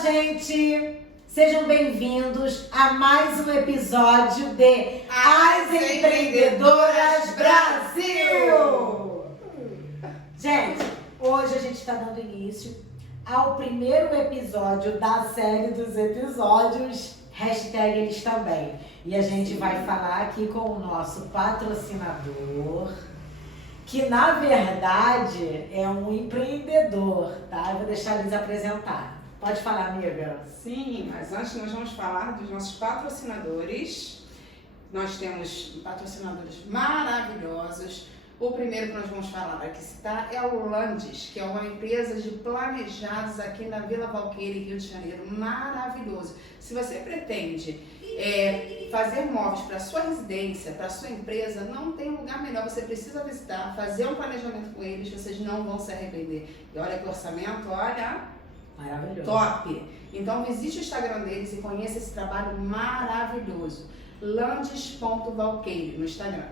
gente! Sejam bem-vindos a mais um episódio de As Empreendedoras Brasil! Gente, hoje a gente está dando início ao primeiro episódio da série dos episódios hashtag eles também. E a gente vai falar aqui com o nosso patrocinador, que na verdade é um empreendedor, tá? Eu vou deixar eles apresentar. Pode falar, amiga. Sim, mas antes nós vamos falar dos nossos patrocinadores. Nós temos patrocinadores maravilhosos. O primeiro que nós vamos falar aqui citar é o Landes, que é uma empresa de planejados aqui na Vila Valqueire, Rio de Janeiro. Maravilhoso. Se você pretende fazer móveis para sua residência, para sua empresa, não tem lugar melhor. Você precisa visitar, fazer um planejamento com eles, vocês não vão se arrepender. E olha que orçamento, olha, maravilhoso. Top! Então visite o Instagram deles e conheça esse trabalho maravilhoso. Landes.valqueire no Instagram.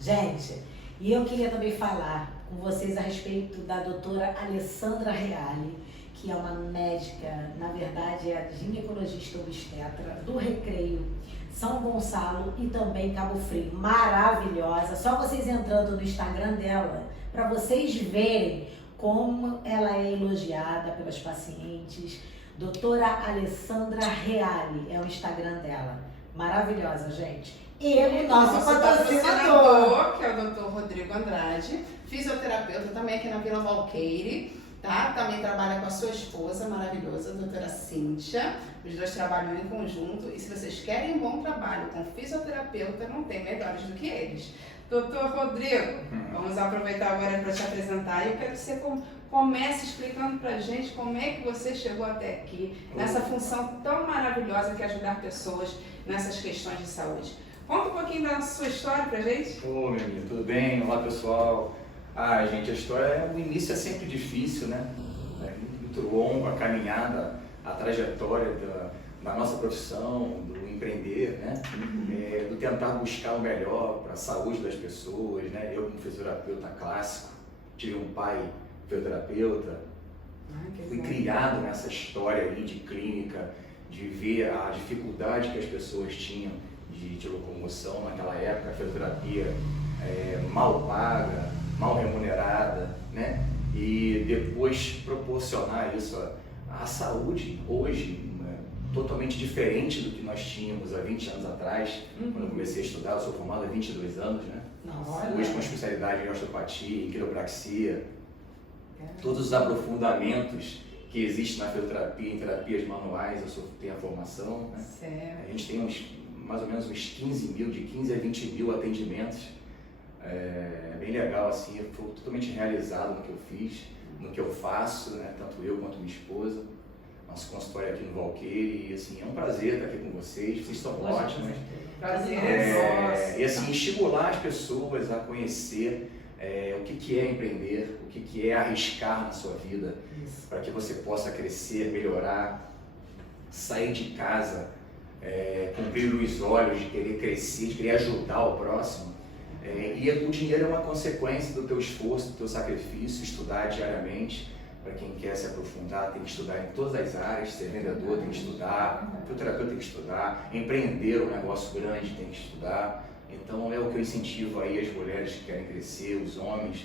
Gente, e eu queria também falar com vocês a respeito da doutora Alessandra Reale, que é uma médica, na verdade é a ginecologista obstetra do Recreio, São Gonçalo e também Cabo Frio. Maravilhosa! Só vocês entrando no Instagram dela, para vocês verem como ela é elogiada pelas pacientes. Doutora Alessandra Reale é o Instagram dela. Maravilhosa, gente. E o nosso patrocinador, que é o Dr. Rodrigo Andrade, fisioterapeuta também aqui na Vila Valqueire, tá? Também trabalha com a sua esposa maravilhosa, a doutora Cíntia. Os dois trabalham em conjunto e se vocês querem um bom trabalho com fisioterapeuta, não tem melhores do que eles. Doutor Rodrigo, vamos aproveitar agora para te apresentar e eu quero que você comece explicando pra gente como é que você chegou até aqui, nessa função tão maravilhosa que é ajudar pessoas nessas questões de saúde. Conta um pouquinho da sua história pra gente. Ô, meu amigo, tudo bem? Olá, pessoal. Gente, a história, o início é sempre difícil, né? É muito longo, a caminhada, a trajetória da nossa profissão, do empreender, né? Do tentar buscar o melhor para a saúde das pessoas, né? Eu, como fisioterapeuta clássico, tive um pai fisioterapeuta, fui criado nessa história aí de clínica, de ver a dificuldade que as pessoas tinham de locomoção naquela época, a fisioterapia mal paga, mal remunerada, né? E depois proporcionar isso à saúde hoje, totalmente diferente do que nós tínhamos há 20 anos atrás, quando eu comecei a estudar. Eu sou formado há 22 anos, né? Nossa. Hoje com especialidade em osteopatia, em quiropraxia, todos os aprofundamentos que existem na fisioterapia, em terapias manuais, eu tenho a formação, né? Certo. A gente tem mais ou menos uns 15 mil, de 15 a 20 mil atendimentos. É bem legal, assim, eu fui totalmente realizado no que eu fiz, no que eu faço, né? Tanto eu quanto minha esposa. Nosso consultório aqui no Valqueire, e assim, é um prazer estar aqui com vocês estão ótimos. Prazer E assim, estimular as pessoas a conhecer o que é empreender, o que é arriscar na sua vida, para que você possa crescer, melhorar, sair de casa com brilho nos olhos, de querer crescer, de querer ajudar o próximo. E o dinheiro é uma consequência do teu esforço, do teu sacrifício, estudar diariamente. Para quem quer se aprofundar, tem que estudar em todas as áreas. Ser vendedor tem que estudar, fisioterapeuta tem que estudar, empreender um negócio grande tem que estudar. Então é o que eu incentivo aí as mulheres que querem crescer, os homens,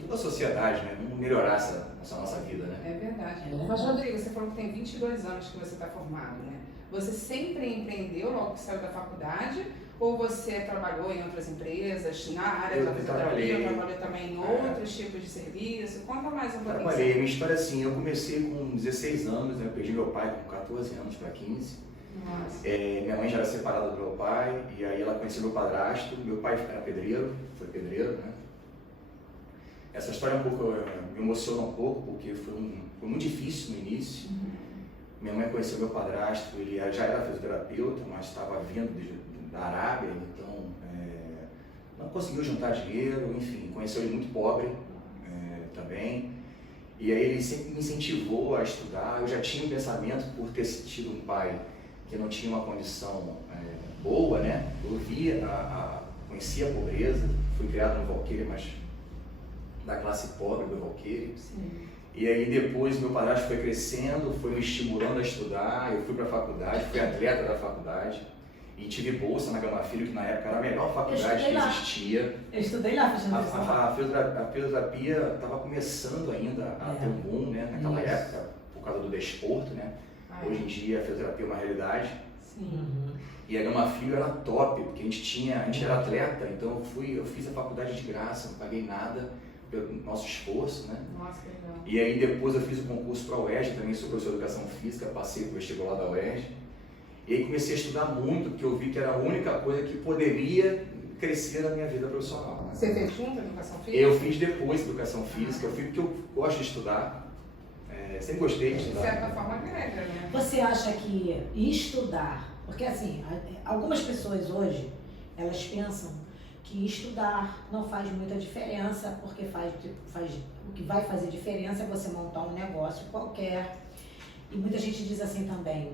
toda a sociedade, né? Vamos melhorar essa nossa vida, né? É verdade. Mas, Rodrigo, você falou que tem 22 anos que você está formado, né? Você sempre empreendeu logo que saiu da faculdade? Ou você trabalhou em outras empresas, na área da fisioterapia, trabalhou também em outros tipos de serviço? Conta mais um pouquinho. Trabalhei. Minha história é assim, eu comecei com 16 anos, né? Eu perdi meu pai com 14 anos para 15. Nossa. Minha mãe já era separada do meu pai, e aí ela conheceu meu padrasto. Meu pai era pedreiro, foi pedreiro, né? Essa história me emociona um pouco, porque foi muito difícil no início. Minha mãe conheceu meu padrasto, ele já era fisioterapeuta, mas estava vindo da Arábia, então não conseguiu juntar dinheiro, enfim, conheceu ele muito pobre também. E aí ele sempre me incentivou a estudar. Eu já tinha um pensamento, por ter tido um pai que não tinha uma condição boa, né? Eu conhecia a pobreza, fui criado no Valqueire, mas da classe pobre do Valqueire. Sim. E aí depois meu padrasto foi crescendo, foi me estimulando a estudar, eu fui para a faculdade, fui atleta da faculdade e tive bolsa na Gama Filho, que na época era a melhor faculdade que existia. Eu estudei lá fazendo A fisioterapia estava começando ainda a ter um boom, né, naquela Isso. época, por causa do desporto, né? Hoje em dia a fisioterapia é uma realidade. Sim. E a Gama Filho era top, porque a gente era atleta, então eu fiz a faculdade de graça, não paguei nada pelo nosso esforço, né? Nossa, que legal. E aí depois eu fiz o concurso para a UERJ, também sou professor de educação física, passei para o vestibular da UERJ. E aí comecei a estudar muito, porque eu vi que era a única coisa que poderia crescer na minha vida profissional. Né? Você fez junto a educação física? Eu fiz depois educação física, eu fiz porque eu gosto de estudar, sempre gostei de De estudar. certa forma, agrega, né? Você acha que estudar, porque assim, algumas pessoas hoje, elas pensam que estudar não faz muita diferença, porque o que vai fazer diferença é você montar um negócio qualquer. E muita gente diz assim também,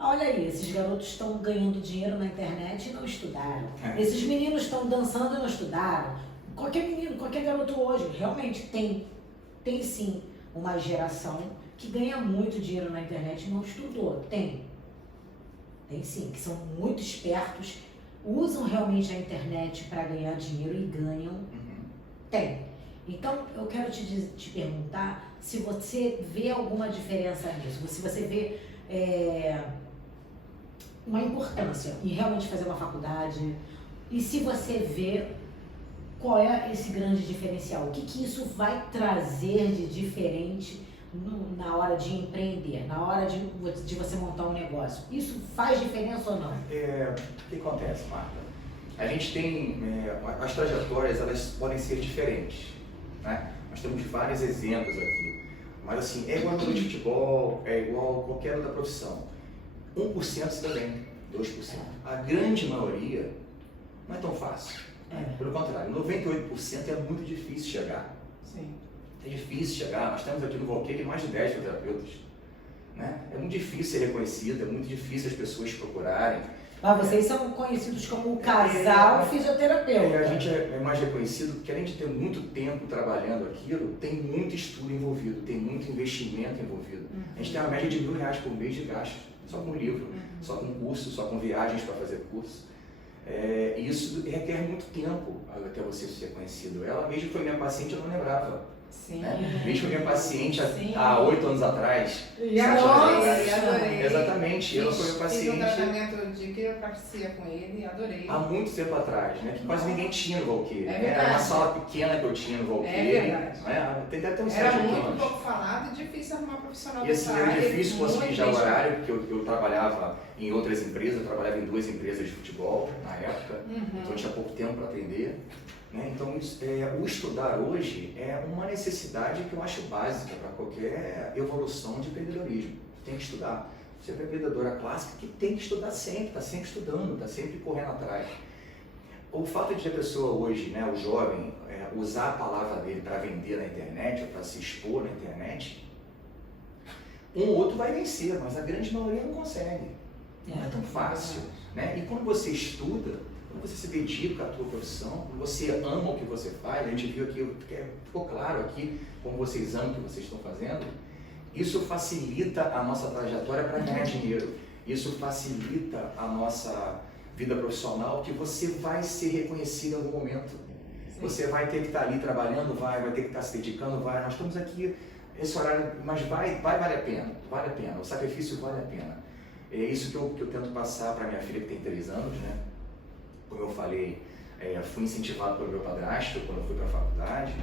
olha aí, esses garotos estão ganhando dinheiro na internet e não estudaram. Esses meninos estão dançando e não estudaram. Qualquer menino, qualquer garoto hoje, realmente tem sim uma geração que ganha muito dinheiro na internet e não estudou. Tem sim, que são muito espertos, usam realmente a internet para ganhar dinheiro e ganham. Tem. Então, eu quero te perguntar se você vê alguma diferença nisso, se você vê uma importância em realmente fazer uma faculdade, e se você vê qual é esse grande diferencial, o que isso vai trazer de diferente na hora de empreender, na hora de você montar um negócio. Isso faz diferença ou não? O que acontece, Marta? A gente tem, as trajetórias, elas podem ser diferentes, né? Nós temos vários exemplos aqui, mas assim, é igual no futebol, é igual qualquer outra profissão. 1% se dá bem, 2%. A grande maioria não é tão fácil. Pelo contrário, 98% é muito difícil chegar. Sim. É difícil chegar, nós temos aqui no Valqueire mais de 10 fisioterapeutas. Né? É muito difícil ser reconhecido, é muito difícil as pessoas procurarem. Mas vocês são conhecidos como o casal fisioterapeuta. A gente é mais reconhecido porque, além de ter muito tempo trabalhando aquilo, tem muito estudo envolvido, tem muito investimento envolvido. A gente tem uma média de R$1.000 por mês de gastos, só com livro, só com curso, só com viagens para fazer curso. Isso requer muito tempo até você ser conhecido. Ela mesmo foi minha paciente, eu não lembrava. Sim. Né? Mesmo foi minha paciente há 8 anos atrás. Adorei. Exatamente, ela foi minha paciente. Fiz um tratamento de quiropraxia com ele e adorei. Há muito tempo atrás, né? Que quase ninguém tinha no Valqueire. Verdade. Era uma sala pequena que eu tinha no Valqueire. Verdade. Tem até uns 7 Era anos. muito pouco falado e difícil arrumar profissional E assim, dessa era área. difícil conseguir já o horário, porque eu trabalhava em outras empresas, eu trabalhava em 2 empresas de futebol na época, então eu tinha pouco tempo para atender. Né? Então, o estudar hoje é uma necessidade que eu acho básica para qualquer evolução de empreendedorismo. Você tem que estudar. Você é uma empreendedora clássica que tem que estudar sempre, está sempre estudando, está sempre correndo atrás. O fato de a pessoa hoje, né, o jovem, usar a palavra dele para vender na internet, ou para se expor na internet, um ou outro vai vencer, mas a grande maioria não consegue. Não é tão fácil. Né? E quando você estuda, quando você se dedica à tua profissão, quando você ama o que você faz, a gente viu aqui, ficou claro aqui como vocês amam o que vocês estão fazendo, isso facilita a nossa trajetória para ganhar dinheiro. Isso facilita a nossa vida profissional, que você vai ser reconhecido em algum momento. Sim. Você vai ter que estar ali trabalhando, vai ter que estar se dedicando, nós estamos aqui, esse horário, mas vai valer a pena, o sacrifício vale a pena. É isso que eu tento passar para minha filha que tem 3 anos, né? Como eu falei, fui incentivado pelo meu padrasto quando eu fui para a faculdade.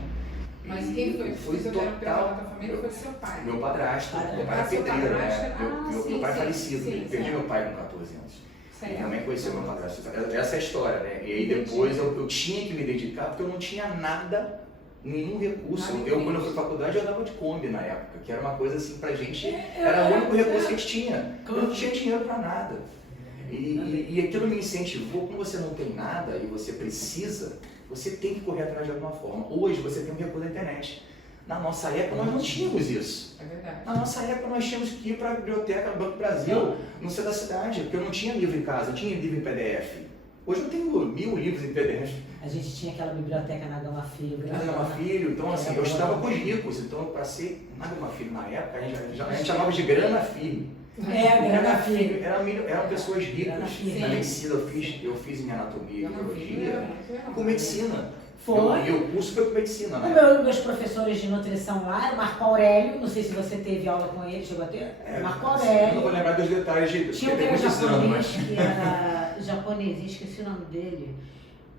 Mas quem foi fisioterapeuta da tua família foi seu pai? Meu padrasto, meu pai é pedreiro, né? Meu pai é falecido, perdi meu pai com 14 anos. Ele também conheceu meu padrasto. Essa é a história, né? E aí depois eu tinha que me dedicar porque eu não tinha nada, nenhum recurso. Quando eu fui para a faculdade, eu andava de Kombi na época, que era uma coisa assim pra gente, era o único recurso que a gente tinha. Eu não tinha dinheiro para nada. E aquilo me incentivou. Como você não tem nada e você precisa, você tem que correr atrás de alguma forma. Hoje você tem um recurso da internet. Na nossa época nós não tínhamos isso. É verdade. Na nossa época nós tínhamos que ir para a biblioteca do Banco do Brasil, no centro da cidade, porque eu não tinha livro em casa, eu tinha livro em PDF. Hoje eu tenho 1000 livros em PDF. A gente tinha aquela biblioteca na Gama Filho. Na Gama Filho, então assim, eu estudava com os ricos, então eu passei na Gama Filho na época, a gente chamava de Grana Filho. Grana Filho. Eram pessoas ricas. Na Filho. medicina eu fiz em anatomia e biologia, com medicina. Foi. E o curso foi com medicina, né? Meus professores de nutrição lá era o Marco Aurélio, não sei se você teve aula com ele, chegou a ter? Marco Eu Aurélio. não vou lembrar dos detalhes de Tinha um que era japonês, que era japonês, esqueci o nome dele.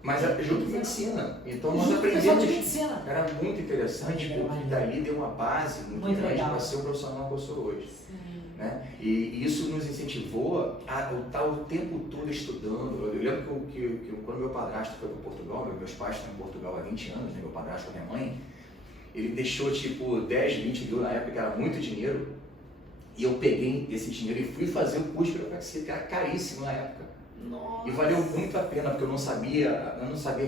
Mas junto com medicina. Então nós Junto com pessoal aprendemos. de medicina. Era muito interessante, porque dali deu uma base muito grande legal. para ser o profissional que eu sou hoje. Sim. Né? E isso nos incentivou a estar o tempo todo estudando. Eu lembro que quando meu padrasto foi para Portugal, meus pais estão em Portugal há 20 anos, né? Meu padrasto com a minha mãe, ele deixou tipo 10, 20 mil na época, que era muito dinheiro, e eu peguei esse dinheiro e fui fazer o curso de quiropraxia, que era caríssimo na época. Nossa. E valeu muito a pena, porque eu não sabia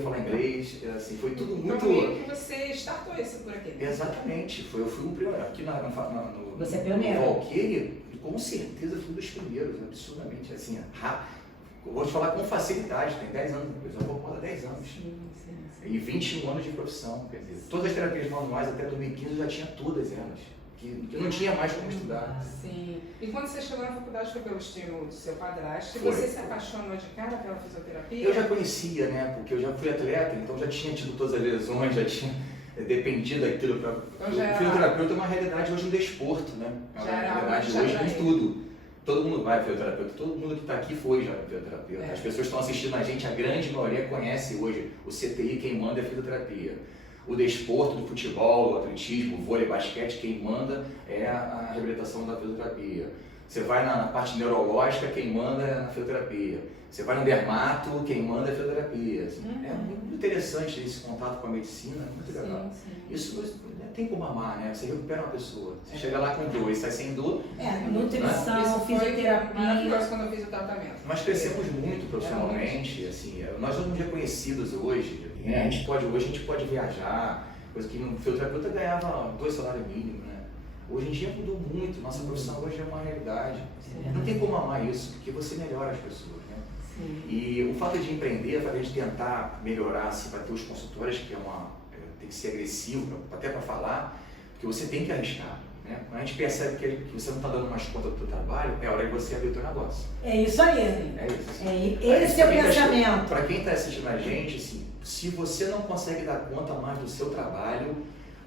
falar inglês, assim, foi tudo muito... Então meio que você startou isso por aqui. Exatamente, eu fui um pioneiro. Aqui no Você é pioneiro. No Valqueire, com certeza fui um dos primeiros, absurdamente, assim, rápido. Eu vou te falar com facilidade, tem 10 anos depois, eu vou há 10 anos. Sim. E 21 anos de profissão, quer dizer, todas as terapias manuais até 2015 eu já tinha todas elas, que eu não tinha mais como estudar. Sim. E quando você chegou na faculdade foi pelo estímulo do seu padrasto? Foi. Você se apaixonou de cara pela fisioterapia? Eu já conhecia, né, porque eu já fui atleta, então já tinha tido todas as lesões, já tinha dependido daquilo para... Então já era... O fisioterapeuta é uma realidade hoje no desporto, né? É uma Já era realidade algo hoje já em era. tudo. Todo mundo vai fisioterapeuta, todo mundo que está aqui foi já fisioterapeuta. É. As pessoas que estão assistindo a gente, a grande maioria conhece hoje o CTI, quem manda é fisioterapia. O desporto do futebol, o atletismo, o vôlei, basquete, quem manda é a reabilitação da fisioterapia. Você vai na parte neurológica, quem manda é na fisioterapia. Você vai no dermato, quem manda é a fisioterapia. Assim, É muito interessante esse contato com a medicina, é muito legal. Sim. Isso não tem como amar, né? Você recupera uma pessoa. Você chega lá com dor e sai sem dor. Nutrição, Isso foi fisioterapia. maravilhoso quando eu fiz o tratamento. Nós crescemos muito profissionalmente, assim, nós somos reconhecidos hoje. Né? A gente pode viajar, coisa que no fisioterapeuta ganhava 2 salários mínimos, né? Hoje em dia mudou muito, nossa profissão hoje é uma realidade. Não tem como amar isso, porque você melhora as pessoas, né? Sim. E o fato de empreender, o fato de tentar melhorar, assim, para ter os consultórios, que tem que ser agressivo, até para falar, porque você tem que arriscar. Né? Quando a gente percebe que você não está dando mais conta do seu trabalho, é hora de você abrir o seu negócio. É isso aí. É isso. Esse é o pensamento. Para quem está assistindo a gente, assim, se você não consegue dar conta mais do seu trabalho,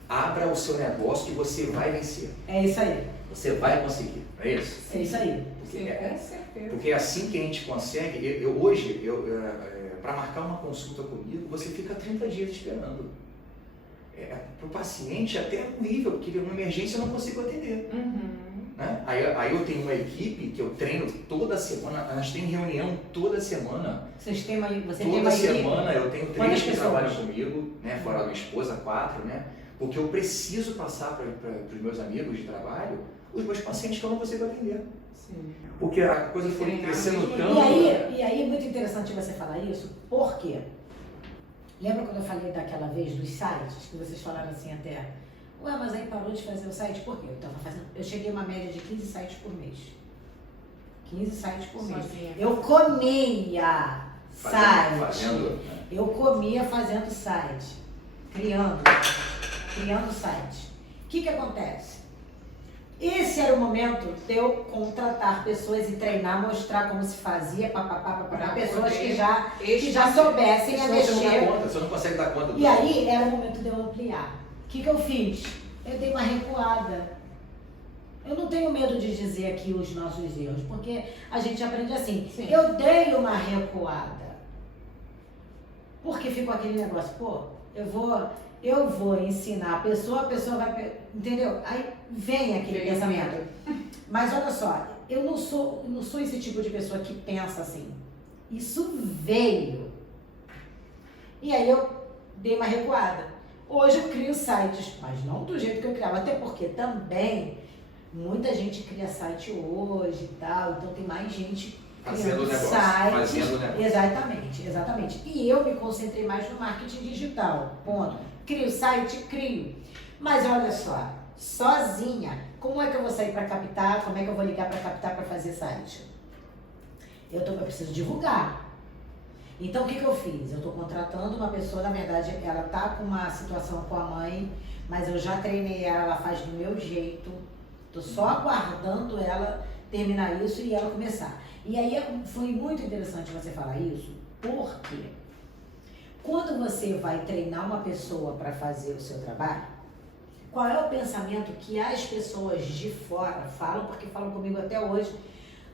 abra o seu negócio que você vai vencer. É isso aí. Você vai conseguir, não é isso? É isso aí. Sim, com certeza. Porque é assim que a gente consegue. Para marcar uma consulta comigo, você fica 30 dias esperando. Para o paciente até é horrível, porque numa emergência eu não consigo atender. Né? Aí eu tenho uma equipe que eu treino toda semana, a gente tem reunião toda semana. Você tem uma Toda equipe? semana eu tenho 3 que pessoas? trabalham comigo, né? Fora a minha esposa, 4, né? Porque eu preciso passar para os meus amigos de trabalho os meus pacientes que eu não consigo atender. Sim. Porque a coisa foi crescendo tanto. E aí é muito interessante você falar isso, porque lembra quando eu falei daquela vez dos sites, que vocês falaram assim até, ué, mas aí parou de fazer o site? Por quê? Eu cheguei a uma média de 15 sites por mês. 15 sites por mês. Sozinha. Eu comia site. Fazendo, né? Eu comia fazendo site, criando site. O que acontece? Esse era o momento de eu contratar pessoas e treinar, mostrar como se fazia, Pra pessoas poder que já soubessem a Você não dá mexer. conta, você não consegue dar conta do E aí era o momento de eu ampliar. O que eu fiz? Eu dei uma recuada. Eu não tenho medo de dizer aqui os nossos erros, porque a gente aprende assim. Sim. Eu dei uma recuada. Porque ficou aquele negócio, pô, eu vou ensinar a pessoa vai... Entendeu? Aí vem aquele pensamento. Mas olha só, eu não sou esse tipo de pessoa que pensa assim. Isso veio. E aí eu dei uma recuada. Hoje eu crio sites, mas não do jeito que eu criava. Até porque também muita gente cria site hoje e tal. Então tem mais gente Fazendo criando negócio, sites. fazendo negócio. Exatamente. E eu me concentrei mais no marketing digital. Ponto. Crio site, crio. Mas olha só, sozinha, como é que eu vou sair para captar? Como é que eu vou ligar para captar para fazer site? Eu preciso divulgar. Então, o que eu fiz? Eu estou contratando uma pessoa, na verdade, ela está com uma situação com a mãe, mas eu já treinei ela faz do meu jeito. Estou só aguardando ela terminar isso e ela começar. E aí foi muito interessante você falar isso, porque quando você vai treinar uma pessoa para fazer o seu trabalho, qual é o pensamento que as pessoas de fora falam, porque falam comigo até hoje,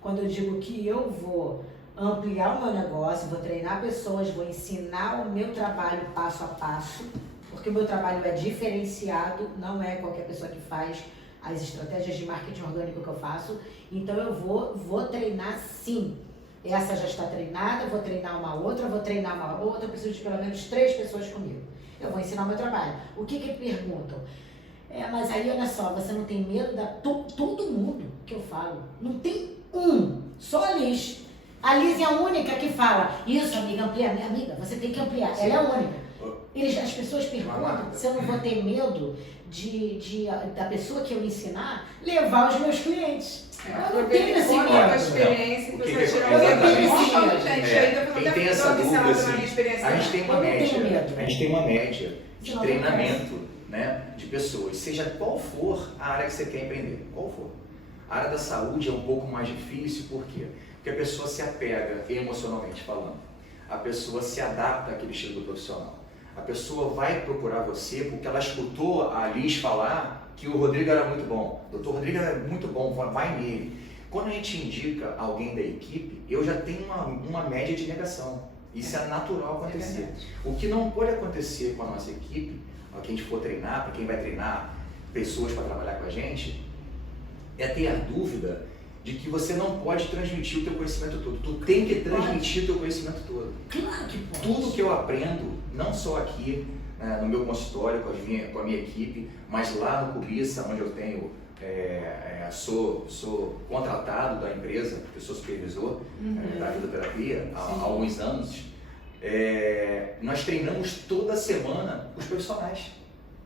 quando eu digo que eu vou ampliar o meu negócio, vou treinar pessoas, vou ensinar o meu trabalho passo a passo, porque o meu trabalho é diferenciado, não é qualquer pessoa que faz as estratégias de marketing orgânico que eu faço, então eu vou treinar sim. Essa já está treinada, vou treinar uma outra, eu preciso de pelo menos 3 pessoas comigo. Eu vou ensinar o meu trabalho. O que perguntam? Mas aí olha só, você não tem medo da... Todo mundo que eu falo, não tem só a Liz. A Liz é a única que fala, isso amiga, amplia, minha amiga, você tem que ampliar, ela é a única. As pessoas perguntam se eu não vou ter medo da pessoa que eu ensinar levar os meus clientes. Eu não tenho esse medo. A experiência que você tirou, eu tenho gente. Quem tem essa dúvida, assim, a gente tem uma média de treinamento, né, de pessoas, seja qual for a área que você quer empreender, qual for. A área da saúde é um pouco mais difícil, por quê? Porque a pessoa se apega emocionalmente falando, a pessoa se adapta àquele estilo do profissional. A pessoa vai procurar você porque ela escutou a Liz falar que o Rodrigo era muito bom. O Dr. Rodrigo era muito bom, vai nele. Quando a gente indica alguém da equipe, eu já tenho uma média de negação. Isso é natural acontecer. O que não pode acontecer com a nossa equipe, para quem a gente for treinar, para quem vai treinar pessoas para trabalhar com a gente, é ter a dúvida de que você não pode transmitir o teu conhecimento todo. Tu tem que transmitir o teu conhecimento todo. Claro que pode. Tudo que eu aprendo, não só aqui no meu consultório com a minha equipe, mas lá no Cobiça, onde eu tenho, sou contratado da empresa, eu sou supervisor da fisioterapia há alguns anos. Nós treinamos toda semana os profissionais.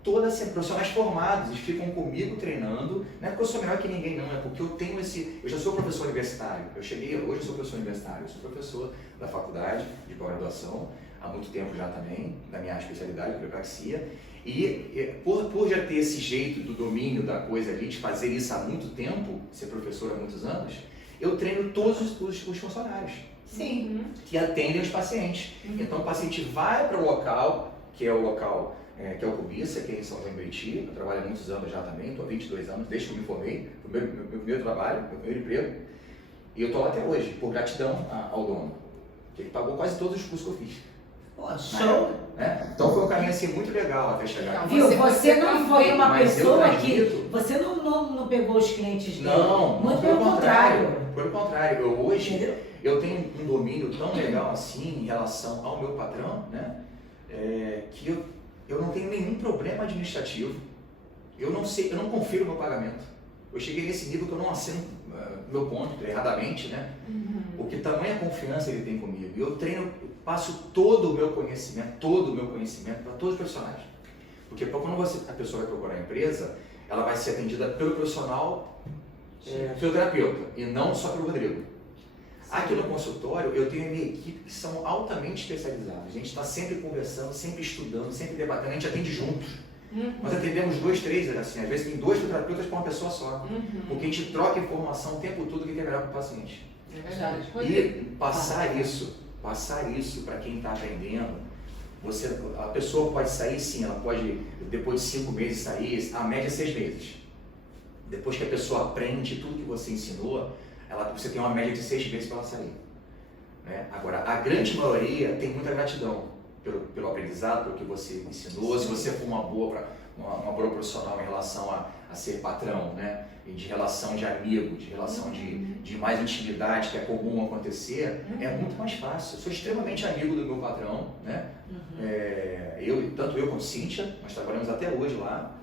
Profissionais formados, eles ficam comigo treinando, não é porque eu sou melhor que ninguém não, é porque eu tenho eu já sou professor universitário, hoje eu sou professor universitário, eu sou professor da faculdade de pós-graduação, há muito tempo já também, da minha especialidade, quiropraxia, e por já ter esse jeito do domínio da coisa ali, de fazer isso há muito tempo, ser professor há muitos anos, eu treino todos os funcionários. Sim. Que atendem os pacientes. Então o paciente vai para o local, que é o local que é o Cobiça, que é em São João do Meriti. Eu trabalho há muitos anos já também, estou há 22 anos, desde que eu me formei, o meu primeiro trabalho, meu primeiro emprego, e eu estou lá até hoje, por gratidão ao dono, que ele pagou quase todos os cursos que eu fiz. Pô, show! Então foi um caminho assim muito legal até chegar aqui. Viu, você não foi uma pessoa que... Você não não pegou os clientes dele. Não, muito pelo contrário. Pelo contrário, hoje eu tenho um domínio tão legal assim em relação ao meu patrão, né, que eu não tenho nenhum problema administrativo. Eu não confiro o meu pagamento. Eu cheguei nesse nível que eu não assino meu ponto erradamente, né? Porque tamanha confiança ele tem comigo. E eu passo todo o meu conhecimento para todos os profissionais. Porque quando a pessoa vai procurar a empresa, ela vai ser atendida pelo profissional fisioterapeuta e não só pelo Rodrigo. Aqui no consultório, eu tenho a minha equipe que são altamente especializadas. A gente está sempre conversando, sempre estudando, sempre debatendo, a gente atende juntos. Nós atendemos 2, 3, assim, às vezes tem 2 fisioterapeutas para uma pessoa só. Porque a gente troca informação o tempo todo que é melhor para o paciente. É verdade. E passar isso para quem está aprendendo, a pessoa pode sair sim, ela pode, depois de 5 meses sair, a média é 6 meses. Depois que a pessoa aprende tudo que você ensinou, você tem uma média de 6 meses para ela sair. Né? Agora, a grande maioria tem muita gratidão pelo aprendizado, pelo que você ensinou. Se você for uma boa profissional em relação a ser patrão, né? E de relação de amigo, de relação de mais intimidade, que é comum acontecer, é muito mais fácil. Eu sou extremamente amigo do meu patrão, né? Tanto eu como Cíntia, nós trabalhamos até hoje lá.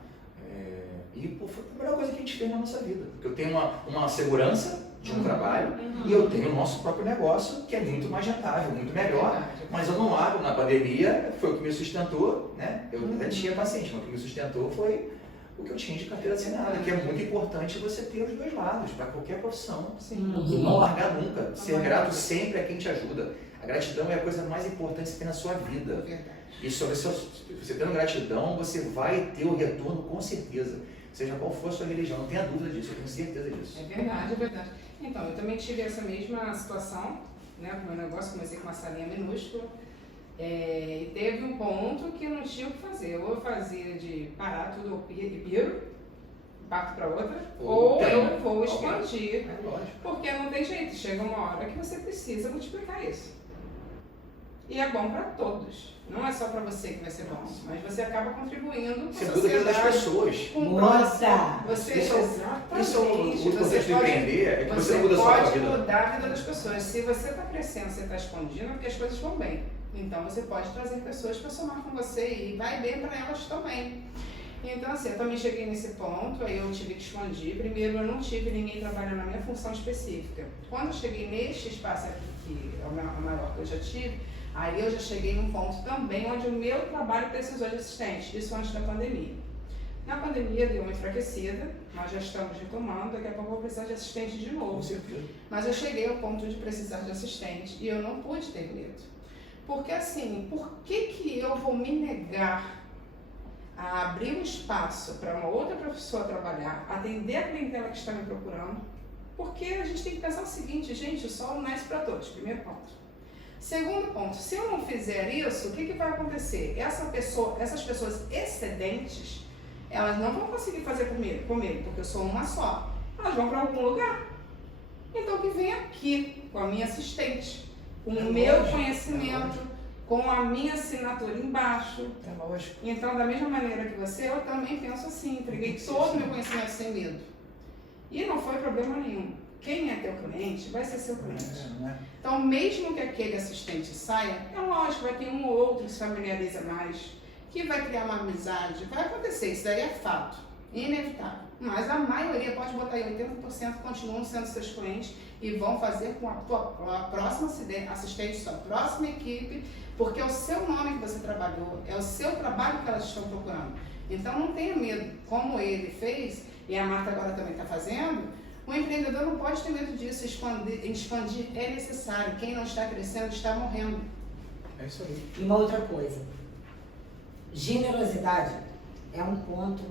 E foi a melhor coisa que a gente fez na nossa vida, porque eu tenho uma segurança de um trabalho e eu tenho o nosso próprio negócio, que é muito mais rentável, muito melhor, mas eu não abro. Na pandemia foi o que me sustentou, né? Eu ainda tinha paciente, mas o que me sustentou foi o que eu tinha de carteira assinada, que é muito importante você ter os dois lados, para qualquer profissão. Sim. E não largar nunca. Ser grato sempre é quem te ajuda. A gratidão é a coisa mais importante que você tem na sua vida. Verdade. E sobre você tendo gratidão, você vai ter o retorno com certeza. Seja qual for a sua religião, não tenha dúvida disso, eu tenho certeza disso. É verdade, é verdade. Então, eu também tive essa mesma situação, né, com o meu negócio, comecei com uma salinha minúscula, e teve um ponto que eu não tinha o que fazer. Ou eu fazia de parar tudo e piro, parto para outra, ou eu vou expandir. É lógico. Porque não tem jeito, chega uma hora que você precisa multiplicar isso. E é bom para todos. Não é só para você que vai ser bom, mas você acaba contribuindo com Você a muda a vida das sociedade, pessoas. com o Nossa! próximo. Você, Isso é o exatamente, importante você de pode, empreender, é que você não você muda só a pode vida. mudar a vida das pessoas. Se você está crescendo, você está expandindo, é porque as coisas vão bem. Então você pode trazer pessoas para somar com você e vai bem para elas também. Então assim, eu também cheguei nesse ponto, aí eu tive que expandir. Primeiro, eu não tive ninguém trabalhando na minha função específica. Quando eu cheguei neste espaço aqui, que é o maior que eu já tive, aí eu já cheguei num ponto também onde o meu trabalho precisou de assistente, isso antes da pandemia. Na pandemia deu uma enfraquecida, nós já estamos retomando, daqui a pouco eu vou precisar de assistente de novo. Com certeza. Mas eu cheguei ao ponto de precisar de assistente e eu não pude ter medo. Porque assim, por que eu vou me negar a abrir um espaço para uma outra pessoa trabalhar, atender a clientela que está me procurando? Porque a gente tem que pensar o seguinte, gente, o sol não nasce para todos, primeiro ponto. Segundo ponto, se eu não fizer isso, o que vai acontecer? Essas pessoas excedentes, elas não vão conseguir fazer comigo, porque eu sou uma só. Elas vão para algum lugar. Então que venha aqui com a minha assistente, com o meu conhecimento, com a minha assinatura embaixo. É lógico. Então, da mesma maneira que você, eu também penso assim, entreguei todo o meu conhecimento sem medo. E não foi problema nenhum. Quem é teu cliente vai ser seu cliente. Então, mesmo que aquele assistente saia, é lógico, vai ter um ou outro que se familiariza mais, que vai criar uma amizade, vai acontecer, isso daí é fato, inevitável. Mas a maioria, pode botar aí, 80% continuam sendo seus clientes e vão fazer com a próxima assistente, sua próxima equipe, porque é o seu nome que você trabalhou, é o seu trabalho que elas estão procurando. Então não tenha medo, como ele fez, e a Marta agora também está fazendo, o empreendedor não pode ter medo disso, expandir é necessário, quem não está crescendo está morrendo. É isso aí. E uma outra coisa, generosidade é um ponto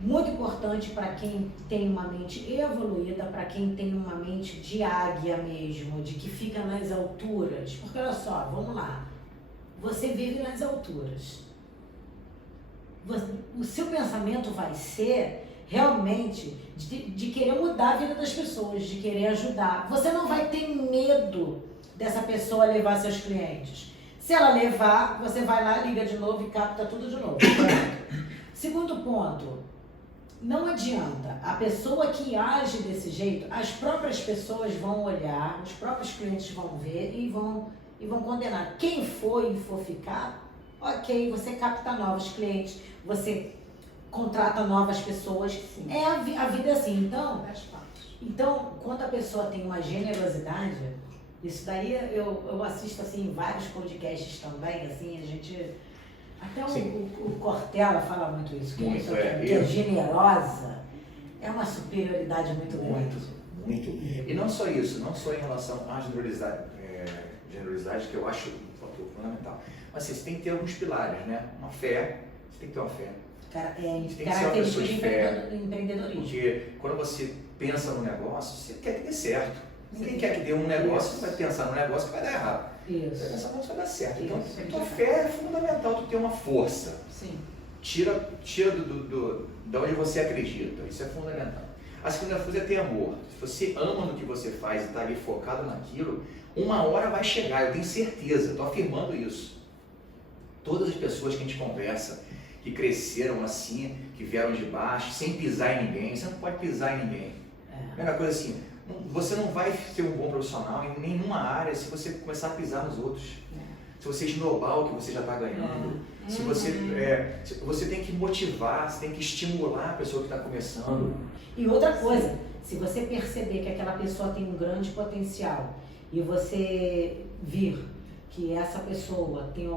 muito importante para quem tem uma mente evoluída, para quem tem uma mente de águia mesmo, de que fica nas alturas. Porque olha só, vamos lá, você vive nas alturas. O seu pensamento vai ser realmente de querer mudar a vida das pessoas, de querer ajudar. Você não vai ter medo dessa pessoa levar seus clientes. Se ela levar, você vai lá, liga de novo e capta tudo de novo. Segundo ponto, não adianta. A pessoa que age desse jeito, as próprias pessoas vão olhar, os próprios clientes vão ver e vão condenar. Quem for e for ficar, ok, você capta novos clientes, você contrata novas pessoas. Sim. A vida é assim. Das partes. Então, quando a pessoa tem uma generosidade, isso daí eu assisto assim vários podcasts também, assim, a gente... Até o Cortella fala muito isso, que a pessoa que é generosa é uma superioridade muito grande. Muito. E não só isso, não só em relação à generosidade, que eu acho um fator fundamental, mas assim, você tem que ter alguns pilares, né? Uma fé, você tem que ter uma fé. Tem que ser uma pessoa de fé. Empreendedorismo. Porque quando você pensa no negócio, você quer que dê certo. Ninguém quer que dê um negócio, você vai pensar no negócio que vai dar errado. Isso. Você vai pensar no que vai dar certo. Então, Isso. a tua fé é fundamental, tu ter uma força. Sim. Tira de onde você acredita. Isso é fundamental. A segunda coisa é ter amor. Se você ama no que você faz e está ali focado naquilo, uma hora vai chegar, eu tenho certeza, estou afirmando isso. Todas as pessoas que a gente conversa, que cresceram assim, que vieram de baixo, sem pisar em ninguém, você não pode pisar em ninguém. Primeira coisa assim, você não vai ser um bom profissional em nenhuma área se você começar a pisar nos outros. Se você esnobar o que você já está ganhando. Se você tem que motivar, você tem que estimular a pessoa que está começando. E outra coisa, se você perceber que aquela pessoa tem um grande potencial e você vir que essa pessoa tem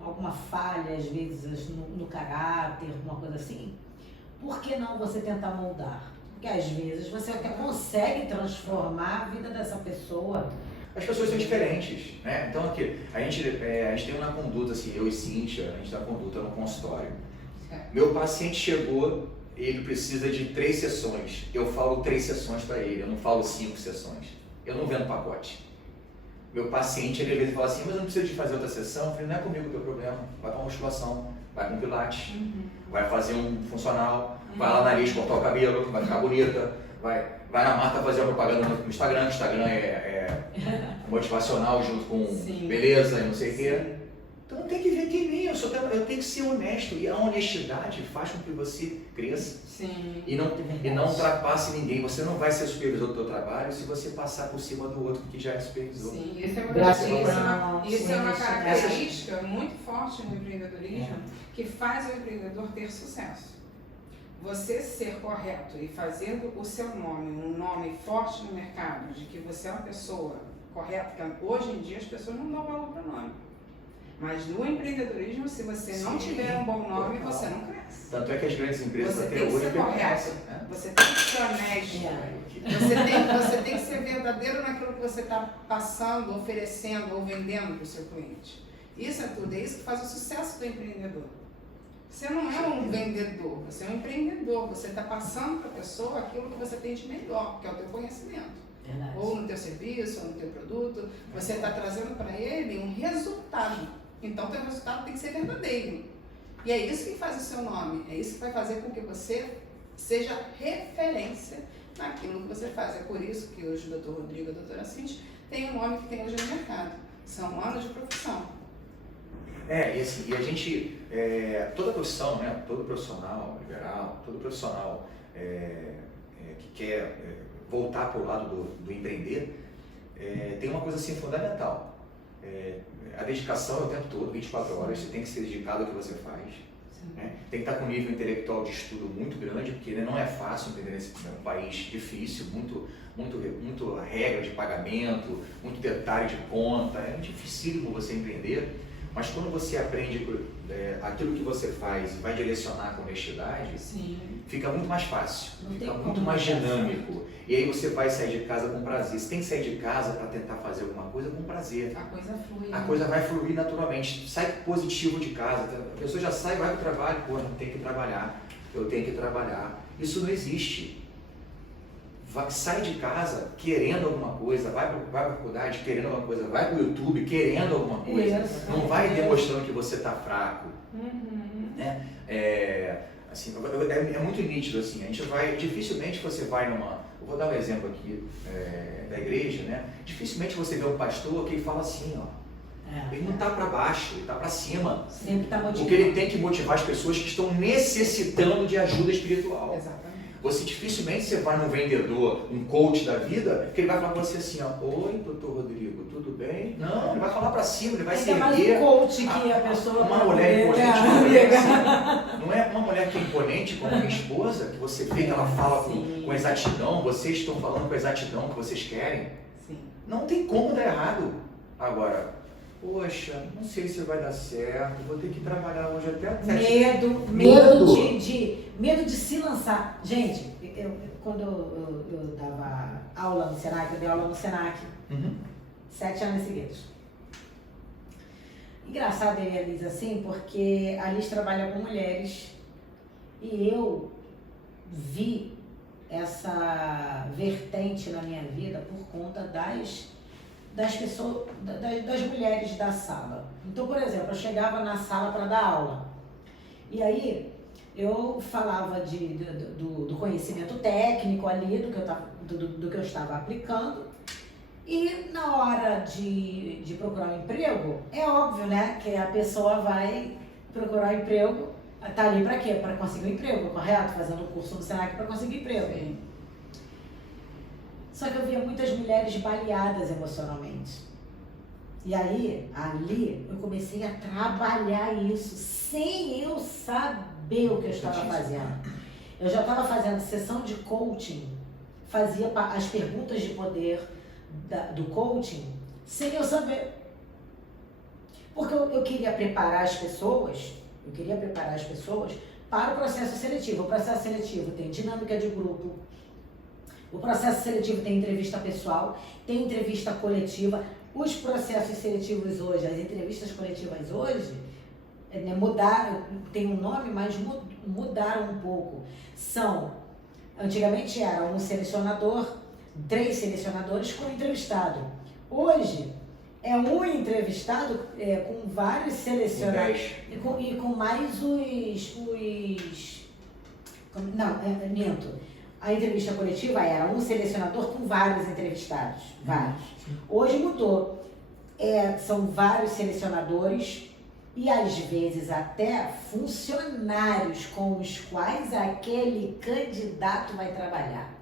alguma falha, às vezes, no caráter, alguma coisa assim, por que não você tentar moldar? Porque às vezes você até consegue transformar a vida dessa pessoa. As pessoas são diferentes, né? Então aqui, a gente tem uma conduta, assim, eu e Cíntia, a gente dá conduta no consultório. Meu paciente chegou, ele precisa de 3 sessões. Eu falo 3 sessões para ele, eu não falo 5 sessões. Eu não vendo pacote. Meu paciente, ele às vezes fala assim, mas eu não preciso de fazer outra sessão. Eu falei, não é comigo o teu problema. Vai para musculação, vai com pilates, vai fazer um funcional, vai lá na nariz cortar o cabelo, vai ficar bonita, vai na Marta fazer uma propaganda no Instagram, que o Instagram é motivacional junto com beleza e não sei o quê. Então tem que ver quem é, eu tenho que ser honesto, e a honestidade faz com que você cresça. Sim. E não ultrapasse ninguém. Você não vai ser supervisor do seu trabalho se você passar por cima do outro que já é supervisor. Sim, isso é uma característica muito forte no empreendedorismo que faz o empreendedor ter sucesso. Você ser correto e fazendo o seu nome, um nome forte no mercado, de que você é uma pessoa correta, porque hoje em dia as pessoas não dão valor para o nome. Mas no empreendedorismo, se você não tiver um bom nome, você não cresce. Tanto é que as grandes empresas você até tem que hoje ser correto, você tem que ser honesto, você tem que ser verdadeiro naquilo que você está passando, oferecendo ou vendendo para o seu cliente. Isso é tudo, é isso que faz o sucesso do empreendedor. Você não é um vendedor, você é um empreendedor. Você está passando para a pessoa aquilo que você tem de melhor, que é o teu conhecimento. Verdade. Ou no teu serviço, ou no teu produto. Você está trazendo para ele um resultado. Então, o teu resultado tem que ser verdadeiro. E é isso que faz o seu nome. É isso que vai fazer com que você seja referência naquilo que você faz. É por isso que hoje o Dr. Rodrigo e a doutora Cíntia têm o nome que tem hoje no mercado. São anos de profissão. E assim, e a gente, toda profissão, né, todo profissional liberal, todo profissional que quer voltar para o lado do empreender, tem uma coisa assim fundamental. A dedicação é o tempo todo, 24 horas, você tem que ser dedicado ao que você faz. Né? Tem que estar com um nível intelectual de estudo muito grande, porque não é fácil entender nesse país difícil, muito regra de pagamento, muito detalhe de conta, é dificílimo você empreender. Mas quando você aprende aquilo que você faz e vai direcionar com honestidade, fica muito mais fácil, fica muito mais dinâmico. E aí você vai sair de casa com prazer. Você tem que sair de casa para tentar fazer alguma coisa com prazer. A coisa flui. A coisa vai fluir naturalmente. Sai positivo de casa. A pessoa já sai, vai para o trabalho, pô, não tem que trabalhar. Eu tenho que trabalhar. Isso não existe. Sai de casa querendo alguma coisa, vai para a faculdade querendo alguma coisa, vai para o YouTube querendo alguma coisa, não vai demonstrando que você está fraco. Né? Assim, é muito nítido, assim, a gente vai, dificilmente você vai numa, eu vou dar um exemplo aqui da igreja, né? Dificilmente você vê um pastor que fala assim, ó, ele não está para baixo, ele está para cima. Sempre está motivado. Porque ele tem que motivar as pessoas que estão necessitando de ajuda espiritual. Exatamente. Você dificilmente você vai num vendedor, um coach da vida, que ele vai falar com você assim, ó, oi, doutor Rodrigo, tudo bem? Não, ele vai falar pra cima, ele vai se erguer. Mais um coach que a pessoa... Uma mulher imponente, não é uma mulher que é imponente como minha esposa, que você vê que ela fala com exatidão, vocês estão falando com exatidão que vocês querem. Sim. Não tem como dar errado. Agora, poxa, não sei se vai dar certo, vou ter que trabalhar hoje até... Medo de se lançar. Gente, quando eu dava aula no Senac, eu dei aula no Senac, 7 anos seguidos. Engraçado ele e a Liz assim, porque a Liz trabalha com mulheres e eu vi essa vertente na minha vida por conta das pessoas, das mulheres da sala. Então, por exemplo, eu chegava na sala para dar aula e aí eu falava do conhecimento técnico ali, do que eu estava aplicando, e na hora de procurar um emprego, é óbvio, né, que a pessoa vai procurar um emprego, tá ali para quê? Para conseguir um emprego, correto? Fazendo um curso no Senac para conseguir emprego. Sim. Só que eu via muitas mulheres baleadas emocionalmente. E aí, ali, eu comecei a trabalhar isso, sem eu saber o que eu estava fazendo. Eu já estava fazendo sessão de coaching, fazia as perguntas de poder do coaching, sem eu saber. Porque eu queria preparar as pessoas, para o processo seletivo. O processo seletivo tem dinâmica de grupo, o processo seletivo tem entrevista pessoal, tem entrevista coletiva. Os processos seletivos hoje, as entrevistas coletivas hoje, né, mudaram, tem um nome, mas mudaram um pouco. Antigamente era um selecionador, 3 selecionadores com entrevistado. Hoje é um entrevistado com vários selecionadores e com mais minto. A entrevista coletiva era um selecionador com vários entrevistados, vários. Hoje mudou. São vários selecionadores e às vezes até funcionários com os quais aquele candidato vai trabalhar.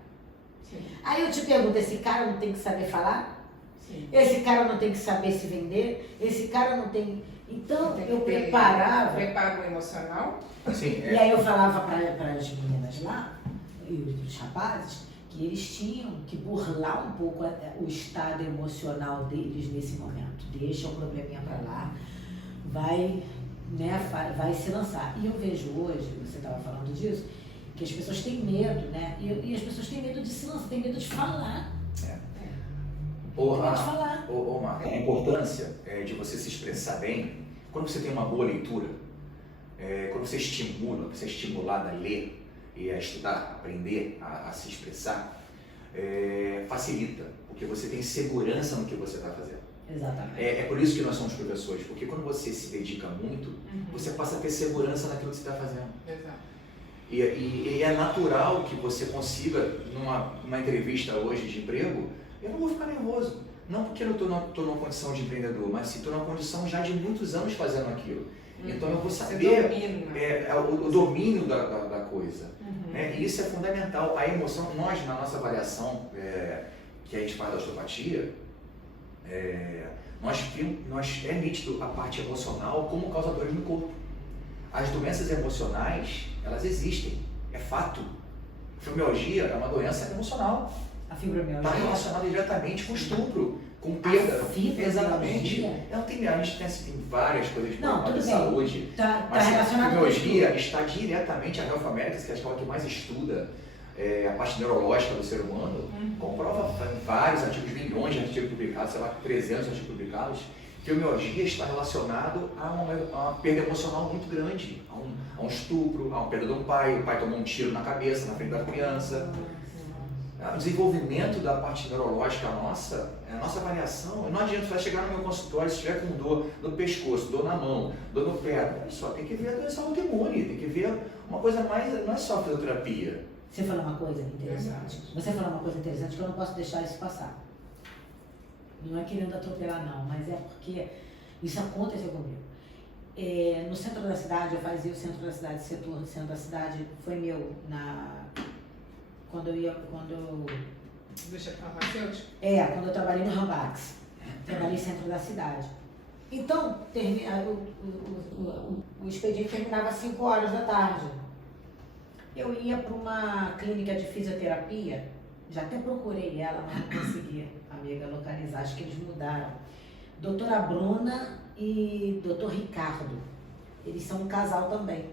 Sim. Aí eu te pergunto, esse cara não tem que saber falar? Sim. Esse cara não tem que saber se vender? Esse cara não tem... Então Tem que eu ter preparava... Preparo emocional. Sim, E aí eu falava para as meninas lá, e os rapazes, que eles tinham que burlar um pouco o estado emocional deles nesse momento. Deixa o probleminha para lá, vai se lançar. E eu vejo hoje, você estava falando disso, que as pessoas têm medo, né? E as pessoas têm medo de se lançar, têm medo de falar. Marco, a importância de você se expressar bem, quando você tem uma boa leitura, quando você é estimulado a ler e a estudar, aprender a se expressar, facilita, porque você tem segurança no que você está fazendo. Exatamente. É por isso que nós somos professores, porque quando você se dedica muito, você passa a ter segurança naquilo que você está fazendo. Exato. E é natural que você consiga, numa entrevista hoje de emprego, eu não vou ficar nervoso. Não porque eu estou numa condição de empreendedor, mas se estou numa condição já de muitos anos fazendo aquilo. Então eu vou saber o domínio da coisa. E isso é fundamental. A emoção, nós na nossa avaliação que a gente faz da osteopatia, é nítido a parte emocional como causadores no corpo. As doenças emocionais, elas existem, é fato. Fibromialgia é uma doença emocional. A fibromialgia Está relacionada diretamente com estupro, com perda. Exatamente. A gente tem várias coisas de saúde. Mas a fibromialgia está diretamente, a Health Americas, que é a escola que mais estuda a parte neurológica do ser humano, comprova vários artigos, milhões de artigos publicados, sei lá, 300 artigos publicados. Fibromialgia está relacionado a uma perda emocional muito grande, a um estupro, a uma perda de um pai, o pai tomou um tiro na cabeça, na frente da criança. O desenvolvimento da parte neurológica nossa, a nossa avaliação, não adianta você chegar no meu consultório se estiver com dor no pescoço, dor na mão, dor no pé, olha só, tem que ver a doença autoimune, tem que ver uma coisa mais, não é só fisioterapia. Você falou uma coisa interessante. Você falou uma coisa interessante que eu não posso deixar isso passar. Não é querendo atropelar não, mas é porque isso aconteceu comigo. No centro da cidade, eu fazia o centro da cidade, setor do centro da cidade, foi meu quando eu quando eu trabalhei no Rambax, trabalhei no centro da cidade. Então, o expediente terminava às 5 horas da tarde. Eu ia para uma clínica de fisioterapia, já até procurei ela, mas não consegui, amiga, localizar, acho que eles mudaram. Doutora Bruna e doutor Ricardo, eles são um casal também.